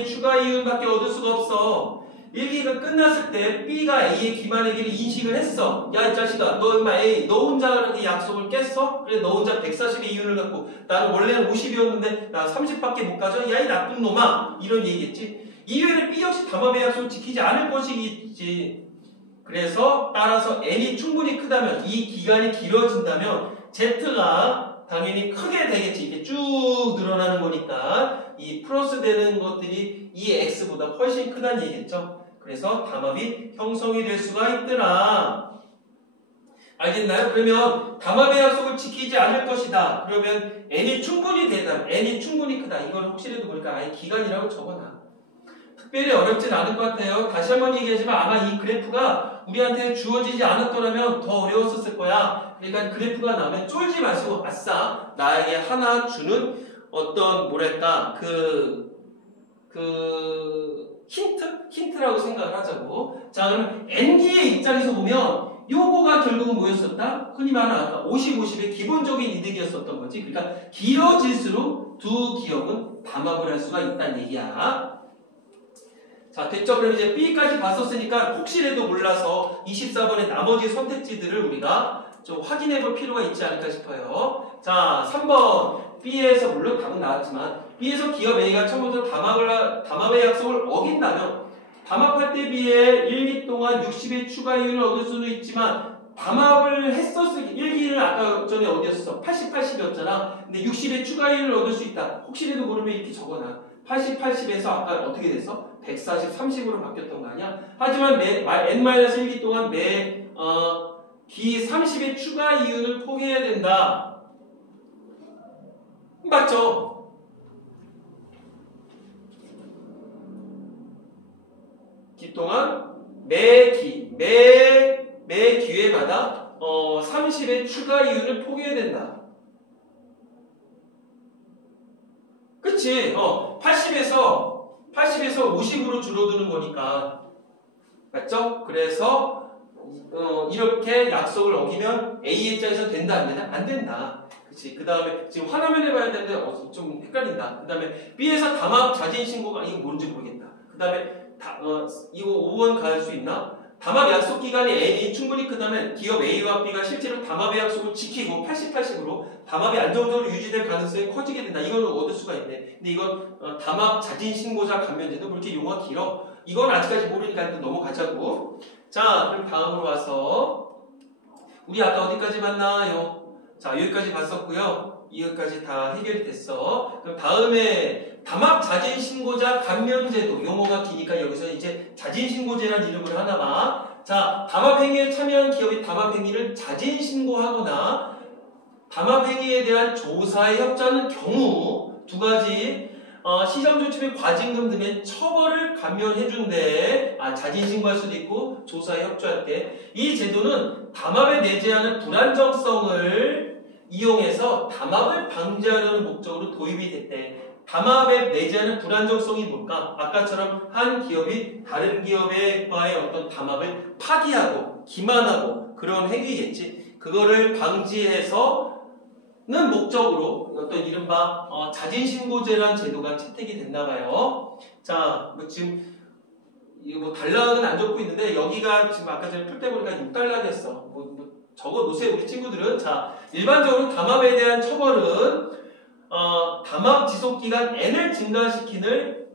추가 이유밖에 얻을 수가 없어. 1기가 끝났을 때 B가 A의 기만회계를 인식을 했어. 야, 이 자식아, 너 임마 A, 너 혼자 그렇게 약속을 깼어? 그래, 너 혼자 140의 이윤을 갖고 나는 원래는 50이었는데 나 30밖에 못 가져? 야, 이 나쁜 놈아! 이런 얘기겠지. 이후에는 B 역시 담합의 약속을 지키지 않을 것이겠지. 그래서 따라서 N이 충분히 크다면, 이 기간이 길어진다면 Z가 당연히 크게 되겠지. 이게 쭉 늘어나는 거니까 이 플러스 되는 것들이 이 X보다 훨씬 크다는 얘기겠죠. 그래서 담합이 형성이 될 수가 있더라. 알겠나요? 그러면 담합의 약속을 지키지 않을 것이다. 그러면 N이 충분히 되다. N이 충분히 크다. 이거는 혹시라도 보니까 아예 기간이라고 적어놔. 특별히 어렵진 않을 것 같아요. 다시 한번 얘기하지만 아마 이 그래프가 우리한테 주어지지 않았더라면 더 어려웠었을 거야. 그러니까 그래프가 나오면 쫄지 마시고 아싸 나에게 하나 주는 어떤 뭐랄까 힌트라고 생각을 하자고. 자, 그럼 N기의 입장에서 보면 요거가 결국은 뭐였었다? 흔히 말하는 아까 50-50의 기본적인 이득이었었던 거지. 그러니까 길어질수록 두 기업은 담합을 할 수가 있다는 얘기야. 자, 됐죠? 그럼 이제 B까지 봤었으니까 혹시라도 몰라서 24번의 나머지 선택지들을 우리가 좀 확인해 볼 필요가 있지 않을까 싶어요. 자, 3번. B에서, 물론 답은 나왔지만, B에서 기업 A가 처음부터 담합의 약속을 어긴다면, 담합할 때 비해 1기 동안 60의 추가 이윤을 얻을 수는 있지만, 담합을 했었을 1기는 아까 전에 어디였어? 80, 80이었잖아. 근데 60의 추가 이윤을 얻을 수 있다. 혹시라도 모르면 이렇게 적어놔. 80, 80에서 아까 어떻게 됐어? 140, 30으로 바뀌었던 거 아니야? 하지만 N-1기 동안 기 30의 추가 이윤을 포기해야 된다. 맞죠? 기 동안 매 기회마다 30의 추가 이윤을 포기해야 된다. 그치? 80에서 50으로 줄어드는 거니까. 맞죠? 그래서 이렇게 약속을 어기면 A 입장에서 된다 안 된다? 안 된다. 그치? 그 다음에 지금 화면에 봐야 되는데 좀 헷갈린다. 그 다음에 B에서 담합 자진 신고가 이거 뭔지 모르겠다. 그 다음에 이거 5번 갈 수 있나? 담합 약속 기간이 N이 충분히 크다면 기업 A와 B가 실제로 담합의 약속을 지키고 80, 80으로 담합이 안정적으로 유지될 가능성이 커지게 된다. 이걸 얻을 수가 있네. 근데 이건 담합 자진 신고자 감면제도 그렇게 용어가 길어. 이건 아직까지 모르니까 일단 넘어가자고. 자, 그럼 다음으로 와서 우리 아까 어디까지 봤나요? 자, 여기까지 봤었고요. 이것까지 다 해결이 됐어. 그럼 다음에 담합 자진 신고자 감면제도 용어가 기니까 여기서 이제 자진 신고제라는 이름을 하나 봐. 자, 담합 행위에 참여한 기업이 담합 행위를 자진 신고하거나 담합 행위에 대한 조사에 협조하는 경우 두 가지 시정 조치 및 과징금 등의 처벌을 감면해준대. 자진 신고할 수도 있고 조사에 협조할 때. 이 제도는 담합에 내재하는 불안정성을 이용해서 담합을 방지하려는 목적으로 도입이 됐대. 담합에 내재하는 불안정성이 뭘까? 아까처럼 한 기업이 다른 기업과의 어떤 담합을 파기하고 기만하고 그런 행위겠지. 그거를 방지해서는 목적으로 어떤 이른바 자진신고제라는 제도가 채택이 됐나 봐요. 자, 지금 이거 뭐 단락은 안 적고 있는데 여기가 지금 아까 전에 풀 때 보니까 6단락이었어. 적어 놓으세요, 우리 친구들은. 자, 일반적으로 담합에 대한 처벌은 담합 지속기간 N을 증가시키는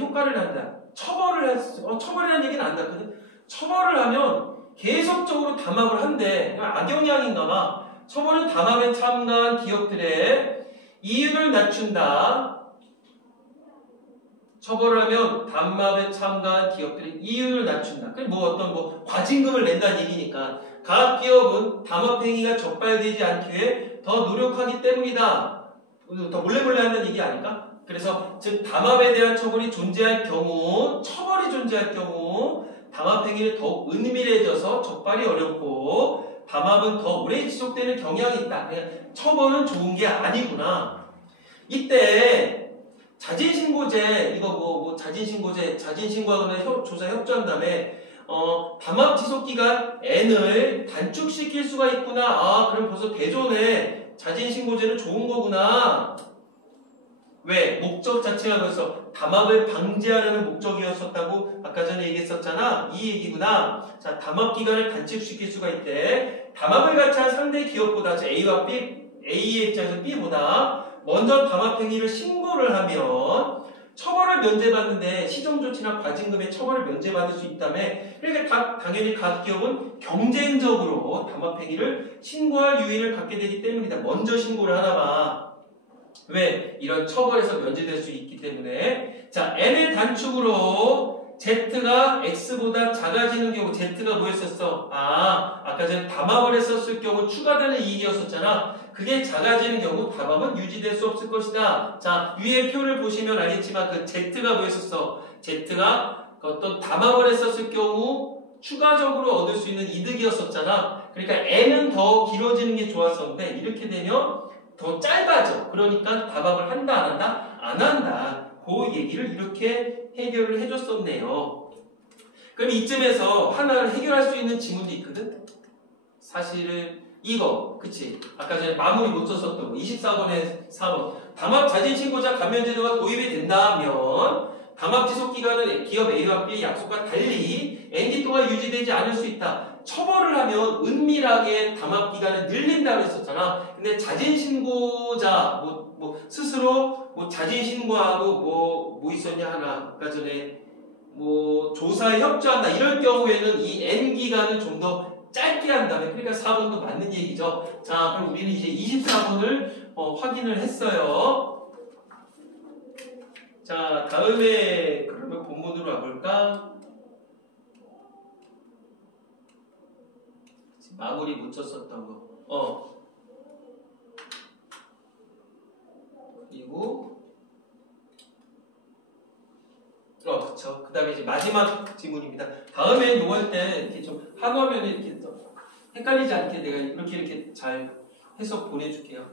효과를 한다. 처벌이라는 얘기는 안 나거든. 처벌을 하면 계속적으로 담합을 한대. 악영향인가 봐. 처벌은 담합에 참가한 기업들의 이윤을 낮춘다. 처벌을 하면 담합에 참가한 기업들의 이윤을 낮춘다. 그게 과징금을 낸다는 얘기니까. 각 기업은 담합 행위가 적발되지 않기 위해 더 노력하기 때문이다. 더 몰래 한다는 얘기 아닐까? 그래서 즉 담합에 대한 처벌이 존재할 경우 담합 행위는 더욱 은밀해져서 적발이 어렵고 담합은 더 오래 지속되는 경향이 있다. 그냥 처벌은 좋은 게 아니구나. 이때 자진신고제 이거 자진신고제 자진신고하거나 조사 협조한 다음에 담합 지속기간 N을 단축시킬 수가 있구나. 아, 그럼 벌써 대조네. 자진신고제는 좋은 거구나. 왜? 목적 자체가 그래서 담합을 방지하려는 목적이었었다고 아까 전에 얘기했었잖아. 이 얘기구나. 자, 담합 기간을 단축시킬 수가 있대. 담합을 같이 한 상대 기업보다 A와 B, A의 입장에서 B보다 먼저 담합 행위를 신고를 하면 처벌을 면제받는데 시정조치나 과징금의 처벌을 면제받을 수 있다며. 그러니까 당연히 각 기업은 경쟁적으로 담합 행위를 신고할 유인을 갖게 되기 때문이다. 먼저 신고를 하나 봐. 왜? 이런 처벌에서 면제될 수 있기 때문에. 자, N의 단축으로 Z가 X보다 작아지는 경우 Z가 뭐였었어? 아까 전에 담합을 했었을 경우 추가되는 이익이었었잖아. 그게 작아지는 경우 담합은 유지될 수 없을 것이다. 자, 위의 표를 보시면 알겠지만 그 Z가 뭐였었어? Z가 어떤 담합을 했었을 경우 추가적으로 얻을 수 있는 이득이었었잖아. 그러니까 N은 더 길어지는 게 좋았었는데 이렇게 되면 더 짧아져. 그러니까 담합을 한다 안 한다? 안 한다. 그 얘기를 이렇게 해결을 해줬었네요. 그럼 이쯤에서 하나를 해결할 수 있는 지문도 있거든? 사실은 이거, 그치? 아까 전에 마무리 못 썼었던 거 24번에 4번 담합 자진신고자 감면제도가 도입이 된다면 담합 지속기간은 기업 A와 B의 약속과 달리 N기 동안 유지되지 않을 수 있다. 처벌을 하면 은밀하게 담합 기간을 늘린다고 했었잖아. 근데 자진신고자 스스로 자진신고하고 뭐 있었냐 하나 아까 전에 조사에 협조한다 이럴 경우에는 이 N 기간을 좀 더 짧게 한다면 그러니까 4번도 맞는 얘기죠. 자, 그럼 우리는 이제 24번을 확인을 했어요. 자, 다음에 그러면 본문으로 와볼까? 마무리 못 쳤었던 거. 그리고 그쵸. 그 다음에 이제 마지막 지문입니다. 다음에 이거 할 때 이렇게 좀 한화면에 이렇게 헷갈리지 않게 내가 이렇게 잘 해서 보내줄게요.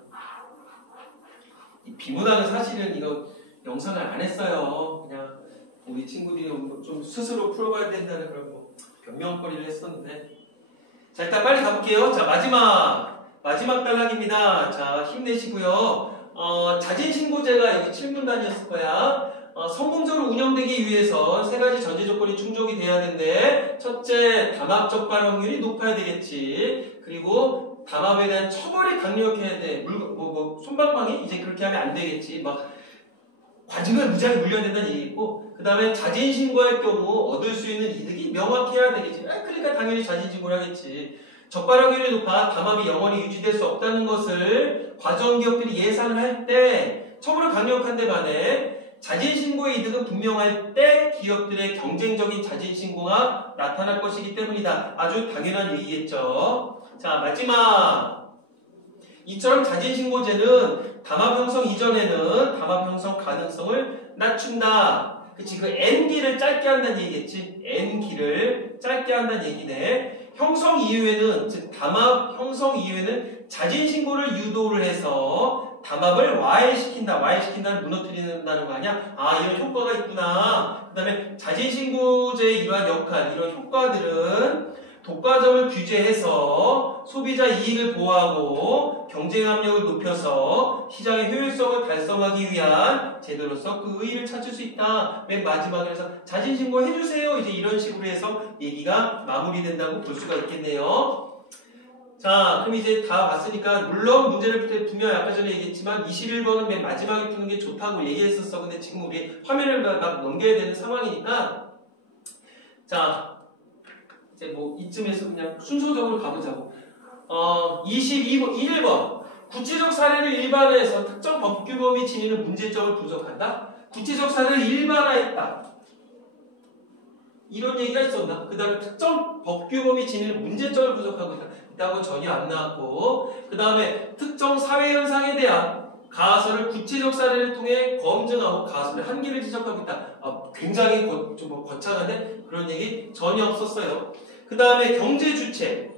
이 비문학은 사실은 이거 영상을 안 했어요. 그냥 우리 친구들이 좀 스스로 풀어봐야 된다는 그런 변명거리를 했었는데. 자, 일단 빨리 가볼게요. 자, 마지막 단락입니다. 자, 힘내시고요. 자진신고제가 여기 7문단이었을 거야. 성공적으로 운영되기 위해서 세 가지 전제 조건이 충족이 돼야 되는데, 첫째, 담합 적발 확률이 높아야 되겠지. 그리고 담합에 대한 처벌이 강력해야 돼. 솜방망이? 이제 그렇게 하면 안 되겠지. 과징금을 무지하게 물려야 된다는 얘기고, 그 다음에 자진신고할 경우 얻을 수 있는 이득이 명확해야 되겠지. 그러니까 당연히 자진신고를 하겠지. 적발 확률이 높아 담합이 영원히 유지될 수 없다는 것을 과정기업들이 예상을 할 때 처벌을 강력한데 반해 자진신고의 이득은 분명할 때 기업들의 경쟁적인 자진신고가 나타날 것이기 때문이다. 아주 당연한 얘기겠죠. 자, 마지막. 이처럼 자진신고제는 담합 형성 이전에는 담합 형성 가능성을 낮춘다. 그치? 그 N기를 짧게 한다는 얘기겠지? N기를 짧게 한다는 얘기네. 형성 이후에는, 즉 담합 형성 이후에는 자진신고를 유도를 해서 담합을 와해시킨다는 무너뜨린다는 거 아니야? 이런 효과가 있구나. 그 다음에 자진신고제의 이러한 역할, 이런 효과들은 독과점을 규제해서 소비자 이익을 보호하고 경쟁 압력을 높여서 시장의 효율성을 달성하기 위한 제도로서 그 의의를 찾을 수 있다. 맨 마지막에서 자진신고 해주세요. 이제 이런 식으로 해서 얘기가 마무리된다고 볼 수가 있겠네요. 자, 그럼 이제 다 봤으니까 물론 문제를 두면 아까 전에 얘기했지만 21번은 맨 마지막에 푸는 게 좋다고 얘기했었어. 근데 지금 우리 화면을 막 넘겨야 되는 상황이니까 자, 이제 이쯤에서 그냥 순서적으로 가보자고. 22번, 1번. 구체적 사례를 일반화해서 특정 법규범위 지니는 문제점을 분석한다. 구체적 사례를 일반화했다. 이런 얘기가 있었나? 그 다음에 특정 법규범위 지니는 문제점을 분석하고 있다. 이따고 전혀 안 나왔고. 그 다음에 특정 사회현상에 대한 가설을 구체적 사례를 통해 검증하고 가설의 한계를 지적하고 있다. 굉장히 좀 거창한데 그런 얘기 전혀 없었어요. 그 다음에 경제주체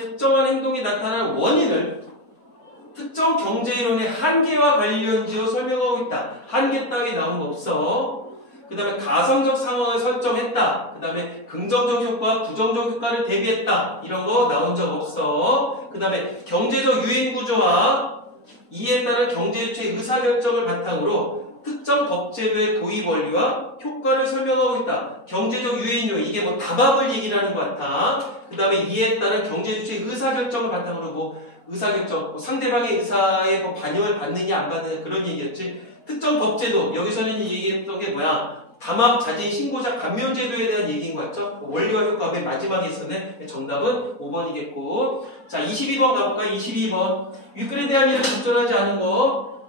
특정한 행동이 나타난 원인을 특정 경제이론의 한계와 관련지어 설명하고 있다. 한계 따위 나온 거 없어. 그 다음에 가성적 상황을 설정했다. 그 다음에 긍정적 효과, 부정적 효과를 대비했다. 이런 거 나온 적 없어. 그 다음에 경제적 유인 구조와 이에 따른 경제주체의 의사결정을 바탕으로 특정 법제도의 도입 원리와 효과를 설명하고 있다. 경제적 유인료, 이게 뭐 담합을 얘기를 하는 것 같아. 그 다음에 이에 따른 경제주체의 의사결정을 바탕으로 뭐 의사결정, 뭐 상대방의 의사에 뭐 반영을 받느냐 안 받느냐 그런 얘기였지. 특정 법제도, 여기서는 얘기했던 게 뭐야? 담합, 자진, 신고자, 감면제도에 대한 얘기인 것 같죠? 원리와 효과 맨 마지막에 있었네. 정답은 5번이겠고. 자, 22번 가볼까요? 22번. 유클에 대한 일을 적절하지 않은 거.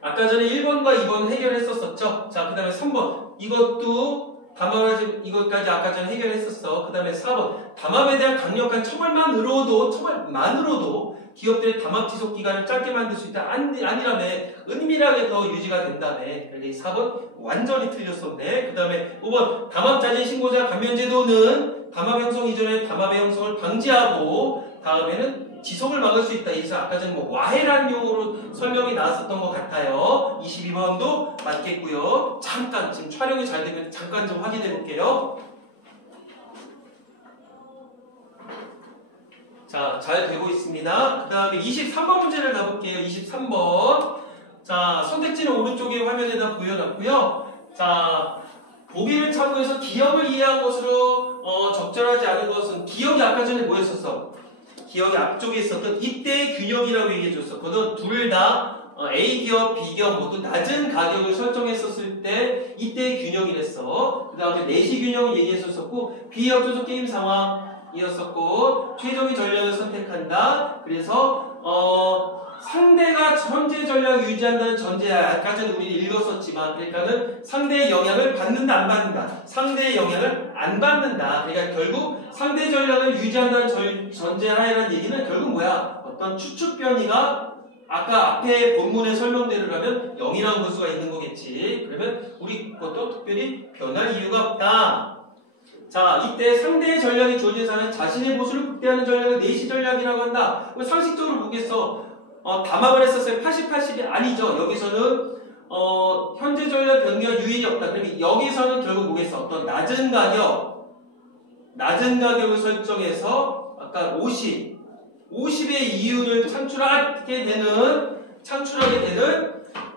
아까 전에 1번과 2번 해결했었었죠? 자, 그 다음에 3번. 이것도 담합하지, 이것까지 아까 전에 해결했었어. 그 다음에 4번. 담합에 대한 강력한 처벌만으로도 기업들의 담합 지속 기간을 짧게 만들 수 있다. 아니라며. 은밀하게 더 유지가 된다며. 그래서 4번 완전히 틀렸었네. 그 다음에 5번. 담합 자진 신고자 감면제도는 담합 형성 이전에 담합의 형성을 방지하고 다음에는 지속을 막을 수 있다. 그래서 아까 전에 뭐 와해라는 용어로 설명이 나왔었던 것 같아요. 22번도 맞겠고요. 잠깐 지금 촬영이 잘 되면 잠깐 좀 확인해 볼게요. 자, 잘 되고 있습니다. 그 다음에 23번 문제를 가볼게요. 23번. 자, 선택지는 오른쪽에 화면에다 보여놨고요. 자, 보기를 참고해서 기억을 이해한 것으로 적절하지 않은 것은 기억이 아까 전에 뭐였었어? 기억이 앞쪽에 있었던 이때의 균형이라고 얘기해줬었거든. 둘 다 A 기업, B 기업 모두 낮은 가격을 설정했었을 때 이때의 균형이랬어. 그 다음에 내시 균형을 얘기했었고 비협조적 게임 상황이었었고 최종의 전략을 선택한다. 그래서 상대가 현재 전략을 유지한다는 전제야. 아까 전에 우리 읽었었지만 그러니까는 상대의 영향을 받는다 안 받는다. 상대의 영향을 안 받는다. 그러니까 결국 상대 전략을 유지한다는 전제하에라는 얘기는 결국 뭐야? 어떤 추측 변이가 아까 앞에 본문의 설명대로라면 0이라고 볼 수가 있는 거겠지. 그러면 우리 것도 특별히 변할 이유가 없다. 자, 이때 상대의 전략이 주어진 사람은 자신의 보수를 극대화하는 전략을 내시 전략이라고 한다. 상식적으로 보겠어. 담합을 했었어요. 80이 아니죠. 여기서는 현재 전략 변경 유인이 없다. 그러면 여기서는 결국 뭐겠어? 어떤 낮은 가격을 설정해서 아까 50의 이윤을 창출하게 되는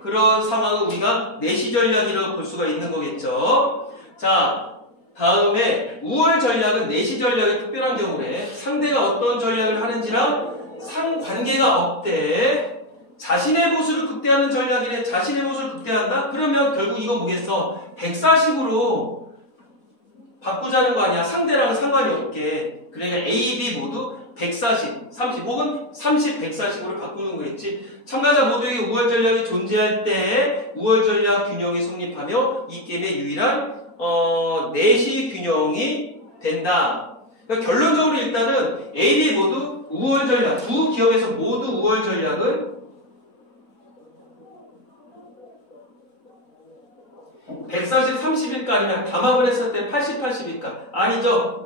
그런 상황을 우리가 내시 전략이라고 볼 수가 있는 거겠죠. 자, 다음에 우월 전략은 내시 전략의 특별한 경우래. 상대가 어떤 전략을 하는지랑 상관계가 없대. 자신의 보수를 극대화하는 전략이래. 자신의 보수를 극대화한다? 그러면 결국 이건 뭐겠어? 140으로 바꾸자는 거 아니야. 상대랑은 상관이 없게. 그러니까 A, B 모두 140, 30 혹은 30, 140으로 바꾸는 거겠지. 참가자 모두에게 우월 전략이 존재할 때 우월 전략 균형이 성립하며 이 게임의 유일한 내시 균형이 된다. 그러니까 결론적으로 일단은 A, B 모두 우월 전략, 두 기업에서 모두 우월 전략을 140, 30일까 아니면 담합을 했을 때 80, 80일까? 아니죠.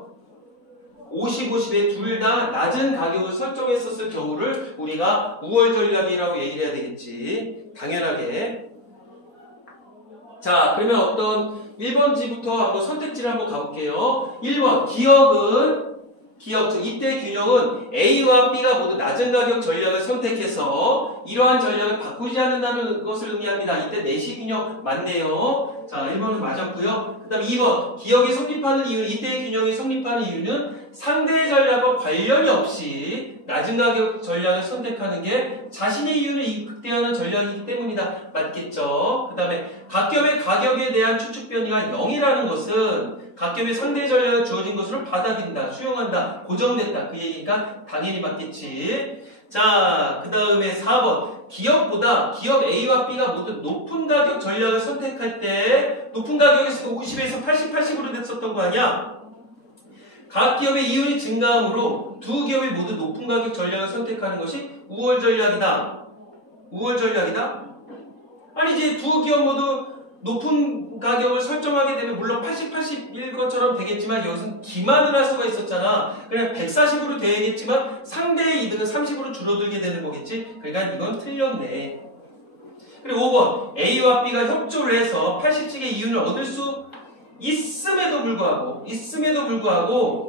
50, 50에 둘 다 낮은 가격을 설정했었을 경우를 우리가 우월 전략이라고 얘기를 해야 되겠지. 당연하게. 자, 그러면 어떤 1번지부터 한번 선택지를 한번 가볼게요. 1번, 즉 이때 균형은 A와 B가 모두 낮은 가격 전략을 선택해서 이러한 전략을 바꾸지 않는다는 것을 의미합니다. 이때 내시 균형 맞네요. 자, 1번은 맞았고요. 그 다음 2번, 기억이 성립하는 이유, 이때의 균형이 성립하는 이유는 상대의 전략과 관련이 없이 낮은 가격 전략을 선택하는 게 자신의 이윤을 극대화하는 전략이기 때문이다. 맞겠죠? 그 다음에 각 기업의 가격에 대한 추측 변이가 0이라는 것은 각 기업의 상대의 전략을 주어진 것으로 받아들인다, 수용한다, 고정된다. 그 얘기니까 당연히 맞겠지. 자, 그 다음에 4번. 기업 A와 B가 모두 높은 가격 전략을 선택할 때 높은 가격에서 50에서 80, 80으로 됐었던 거 아니야? 각 기업의 이윤이 증가함으로 두 기업이 모두 높은 가격 전략을 선택하는 것이 우월 전략이다. 우월 전략이다? 아니지. 두 기업 모두 높은 가격을 설정하게 되면 물론 80, 80일 것처럼 되겠지만 여기서는 기만을 할 수가 있었잖아. 그냥 140으로 되겠지만 상대의 이득은 30으로 줄어들게 되는 거겠지. 그러니까 이건 틀렸네. 그리고 5번 A와 B가 협조를 해서 80씩의 이윤을 얻을 수 있음에도 불구하고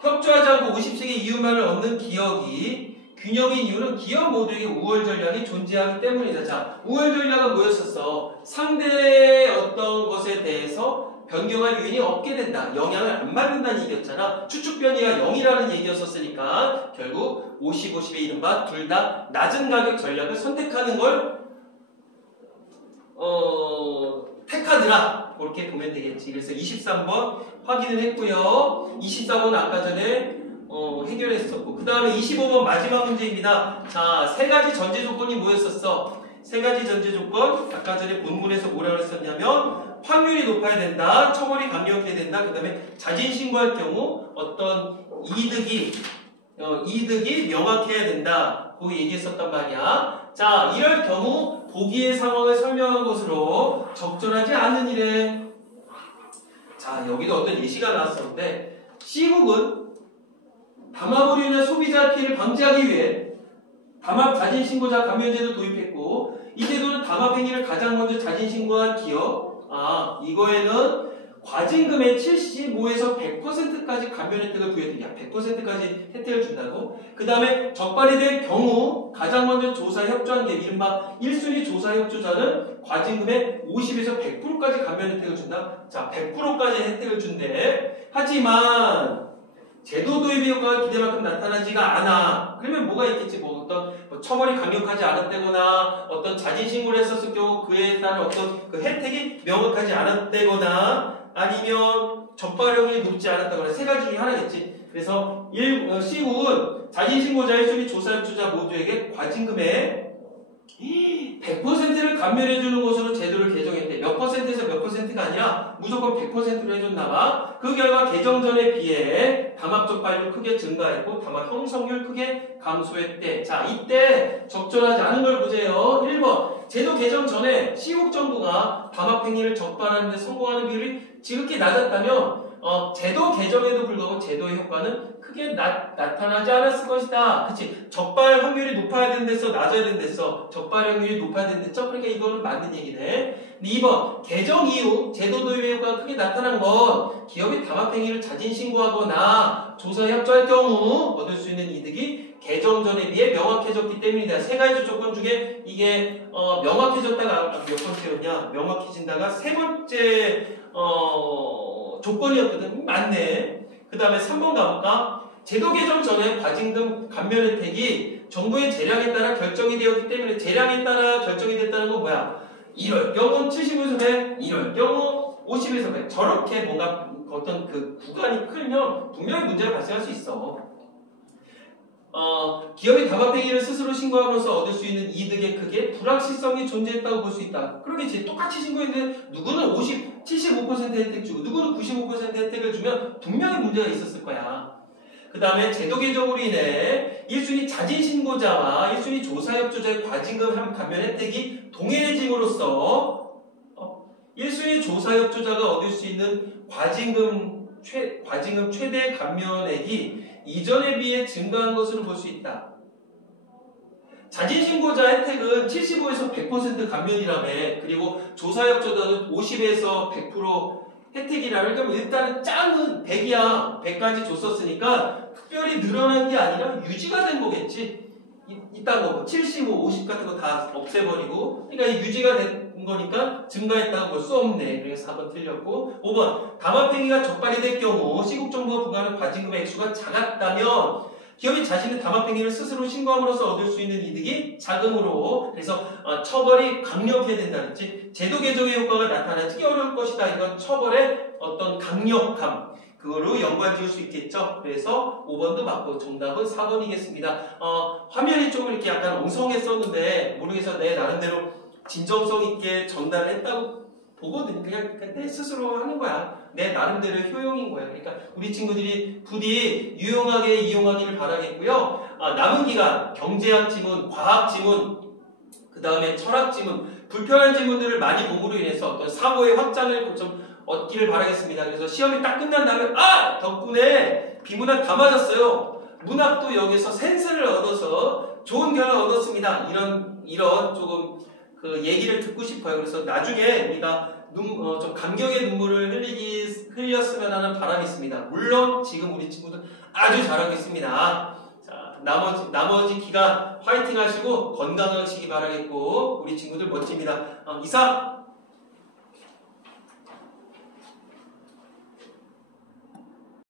협조하지 않고 50씩의 이윤만을 얻는 기업이 균형인 이유는 기업 모두에게 우월 전략이 존재하기 때문이다. 자, 우월 전략은 뭐였었어? 상대의 어떤 것에 대해서 변경할 요인이 없게 된다. 영향을 안 받는다는 얘기였잖아. 추측 변이가 0이라는 얘기였었으니까 결국 50, 50의 이른바 둘 다 낮은 가격 전략을 선택하는 걸 택하더라. 그렇게 보면 되겠지. 그래서 23번 확인을 했고요. 24번 아까 전에 해결했었고, 그 다음에 25번 마지막 문제입니다. 자, 세 가지 전제 조건이 뭐였었어? 세 가지 전제 조건, 아까 전에 본문에서 뭐라고 했었냐면 확률이 높아야 된다, 처벌이 강력해야 된다, 그 다음에 자진 신고할 경우 어떤 이득이 명확해야 된다, 그 얘기했었단 말이야. 자, 이럴 경우 보기의 상황을 설명한 것으로 적절하지 않은 이래. 자, 여기도 어떤 예시가 나왔었는데, C국은 담합으로 인한 소비자 피해를 방지하기 위해 담합 자진신고자 감면제도 도입했고, 이 제도는 담합 행위를 가장 먼저 자진신고한 기업, 이거에는 과징금의 75에서 100%까지 감면 혜택을 부여해. 야, 100%까지 혜택을 준다고? 그 다음에 적발이 될 경우 가장 먼저 조사 협조한 게 이른바 1순위 조사 협조자는 과징금의 50에서 100%까지 감면 혜택을 준다. 자, 100%까지 혜택을 준대. 하지만 제도 도입의 효과가 기대만큼 나타나지가 않아. 그러면 뭐가 있겠지? 어떤 처벌이 강력하지 않았다거나, 어떤 자진신고를 했었을 경우 그에 따른 어떤 그 혜택이 명확하지 않았다거나, 아니면 적발력이 높지 않았다거나, 세 가지 중에 하나겠지. 그래서 C국은 자진신고자 1순위 조사협조자 모두에게 과징금의 100%를 감면해주는 것으로 제도를 개정했대. 몇 퍼센트에서 몇 퍼센트가 아니라 무조건 100%로 해줬나봐. 그 결과 개정 전에 비해 담합 적발률 크게 증가했고 담합 형성률 크게 감소했대. 자, 이때 적절하지 않은 걸 보세요. 1번 제도 개정 전에 C국 정부가 담합 행위를 적발하는 데 성공하는 비율이 지극히 낮았다면 제도 개정에도 불구하고 제도의 효과는 크게 나타나지 않았을 것이다. 그치? 적발 확률이 높아야 되는 데서 낮아야 되는 데서 적발 확률이 높아야 되는 데서, 그러니까 이거는 맞는 얘기네. 2번 개정 이후 제도 도입의 효과가 크게 나타난 건 기업이 담합 행위를 자진 신고하거나 조사 협조할 경우 얻을 수 있는 이득이 개정 전에 비해 명확해졌기 때문이다. 세 가지 조건 중에 이게 명확해졌다가 몇 번째였냐? 명확해진다가 세 번째 조건이었거든. 맞네. 그 다음에 3번 가볼까? 제도 개정 전에 과징금 감면 혜택이 정부의 재량에 따라 결정이 되었기 때문에, 재량에 따라 결정이 됐다는 건 뭐야? 이럴 경우 75에서 100, 이럴 경우 50에서 100. 저렇게 뭔가 어떤 그 구간이 크면 분명히 문제가 발생할 수 있어. 기업이 담합 행위를 스스로 신고함으로써 얻을 수 있는 이득의 크기에 불확실성이 존재했다고 볼 수 있다. 그러겠지. 똑같이 신고했는데 누구는 75% 혜택 주고 누구는 95% 혜택을 주면 분명히 문제가 있었을 거야. 그 다음에 제도 개정으로 인해 1순위 자진신고자와 1순위 조사협조자의 과징금 감면 혜택이 동일해짐으로써 1순위 조사협조자가 얻을 수 있는 과징금 최대 감면액이 이전에 비해 증가한 것으로 볼 수 있다. 자진신고자 혜택은 75에서 100% 감면이라며, 그리고 조사협조자는 50에서 100% 혜택이라며. 그러니까 일단은 짱은 100이야. 100까지 줬었으니까 특별히 늘어난 게 아니라 유지가 된 거겠지. 이딴 거 75, 50 같은 거 다 없애버리고, 그러니까 유지가 된 거니까 증가했다고 볼 수 없네. 그래서 4번 틀렸고, 5번 담합 행위가 적발이 될 경우 시국 정부가 부과하는 과징금의 액수가 작았다면 기업이 자신의 담합 행위를 스스로 신고함으로써 얻을 수 있는 이득이 작음으로, 그래서 처벌이 강력해야 된다 그랬지. 제도 개정의 효과가 나타나기 어려울 것이다. 이건 처벌의 어떤 강력함, 그거로 연관 지을 수 있겠죠. 그래서 5번도 맞고 정답은 4번이겠습니다. 화면이 좀 이렇게 약간 엉성했었는데 모르겠어. 내 나름대로 진정성 있게 전달을 했다고 보거든. 그냥 내 스스로 하는 거야. 내 나름대로 효용인 거야. 그러니까 우리 친구들이 부디 유용하게 이용하기를 바라겠고요. 남은 기간 경제학 지문, 과학 지문, 그 다음에 철학 지문, 불편한 질문들을 많이 봄으로 인해서 어떤 사고의 확장을 좀 얻기를 바라겠습니다. 그래서 시험이 딱 끝난 다음에 덕분에 비문학 다 맞았어요. 문학도 여기서 센스를 얻어서 좋은 결과 얻었습니다. 이런 조금 그 얘기를 듣고 싶어요. 그래서 나중에 우리가 좀 감격의 눈물을 흘렸으면 하는 바람이 있습니다. 물론 지금 우리 친구들 아주 잘하고 있습니다. 자, 나머지 기간 화이팅 하시고 건강하시기 바라겠고 우리 친구들 멋집니다. 이상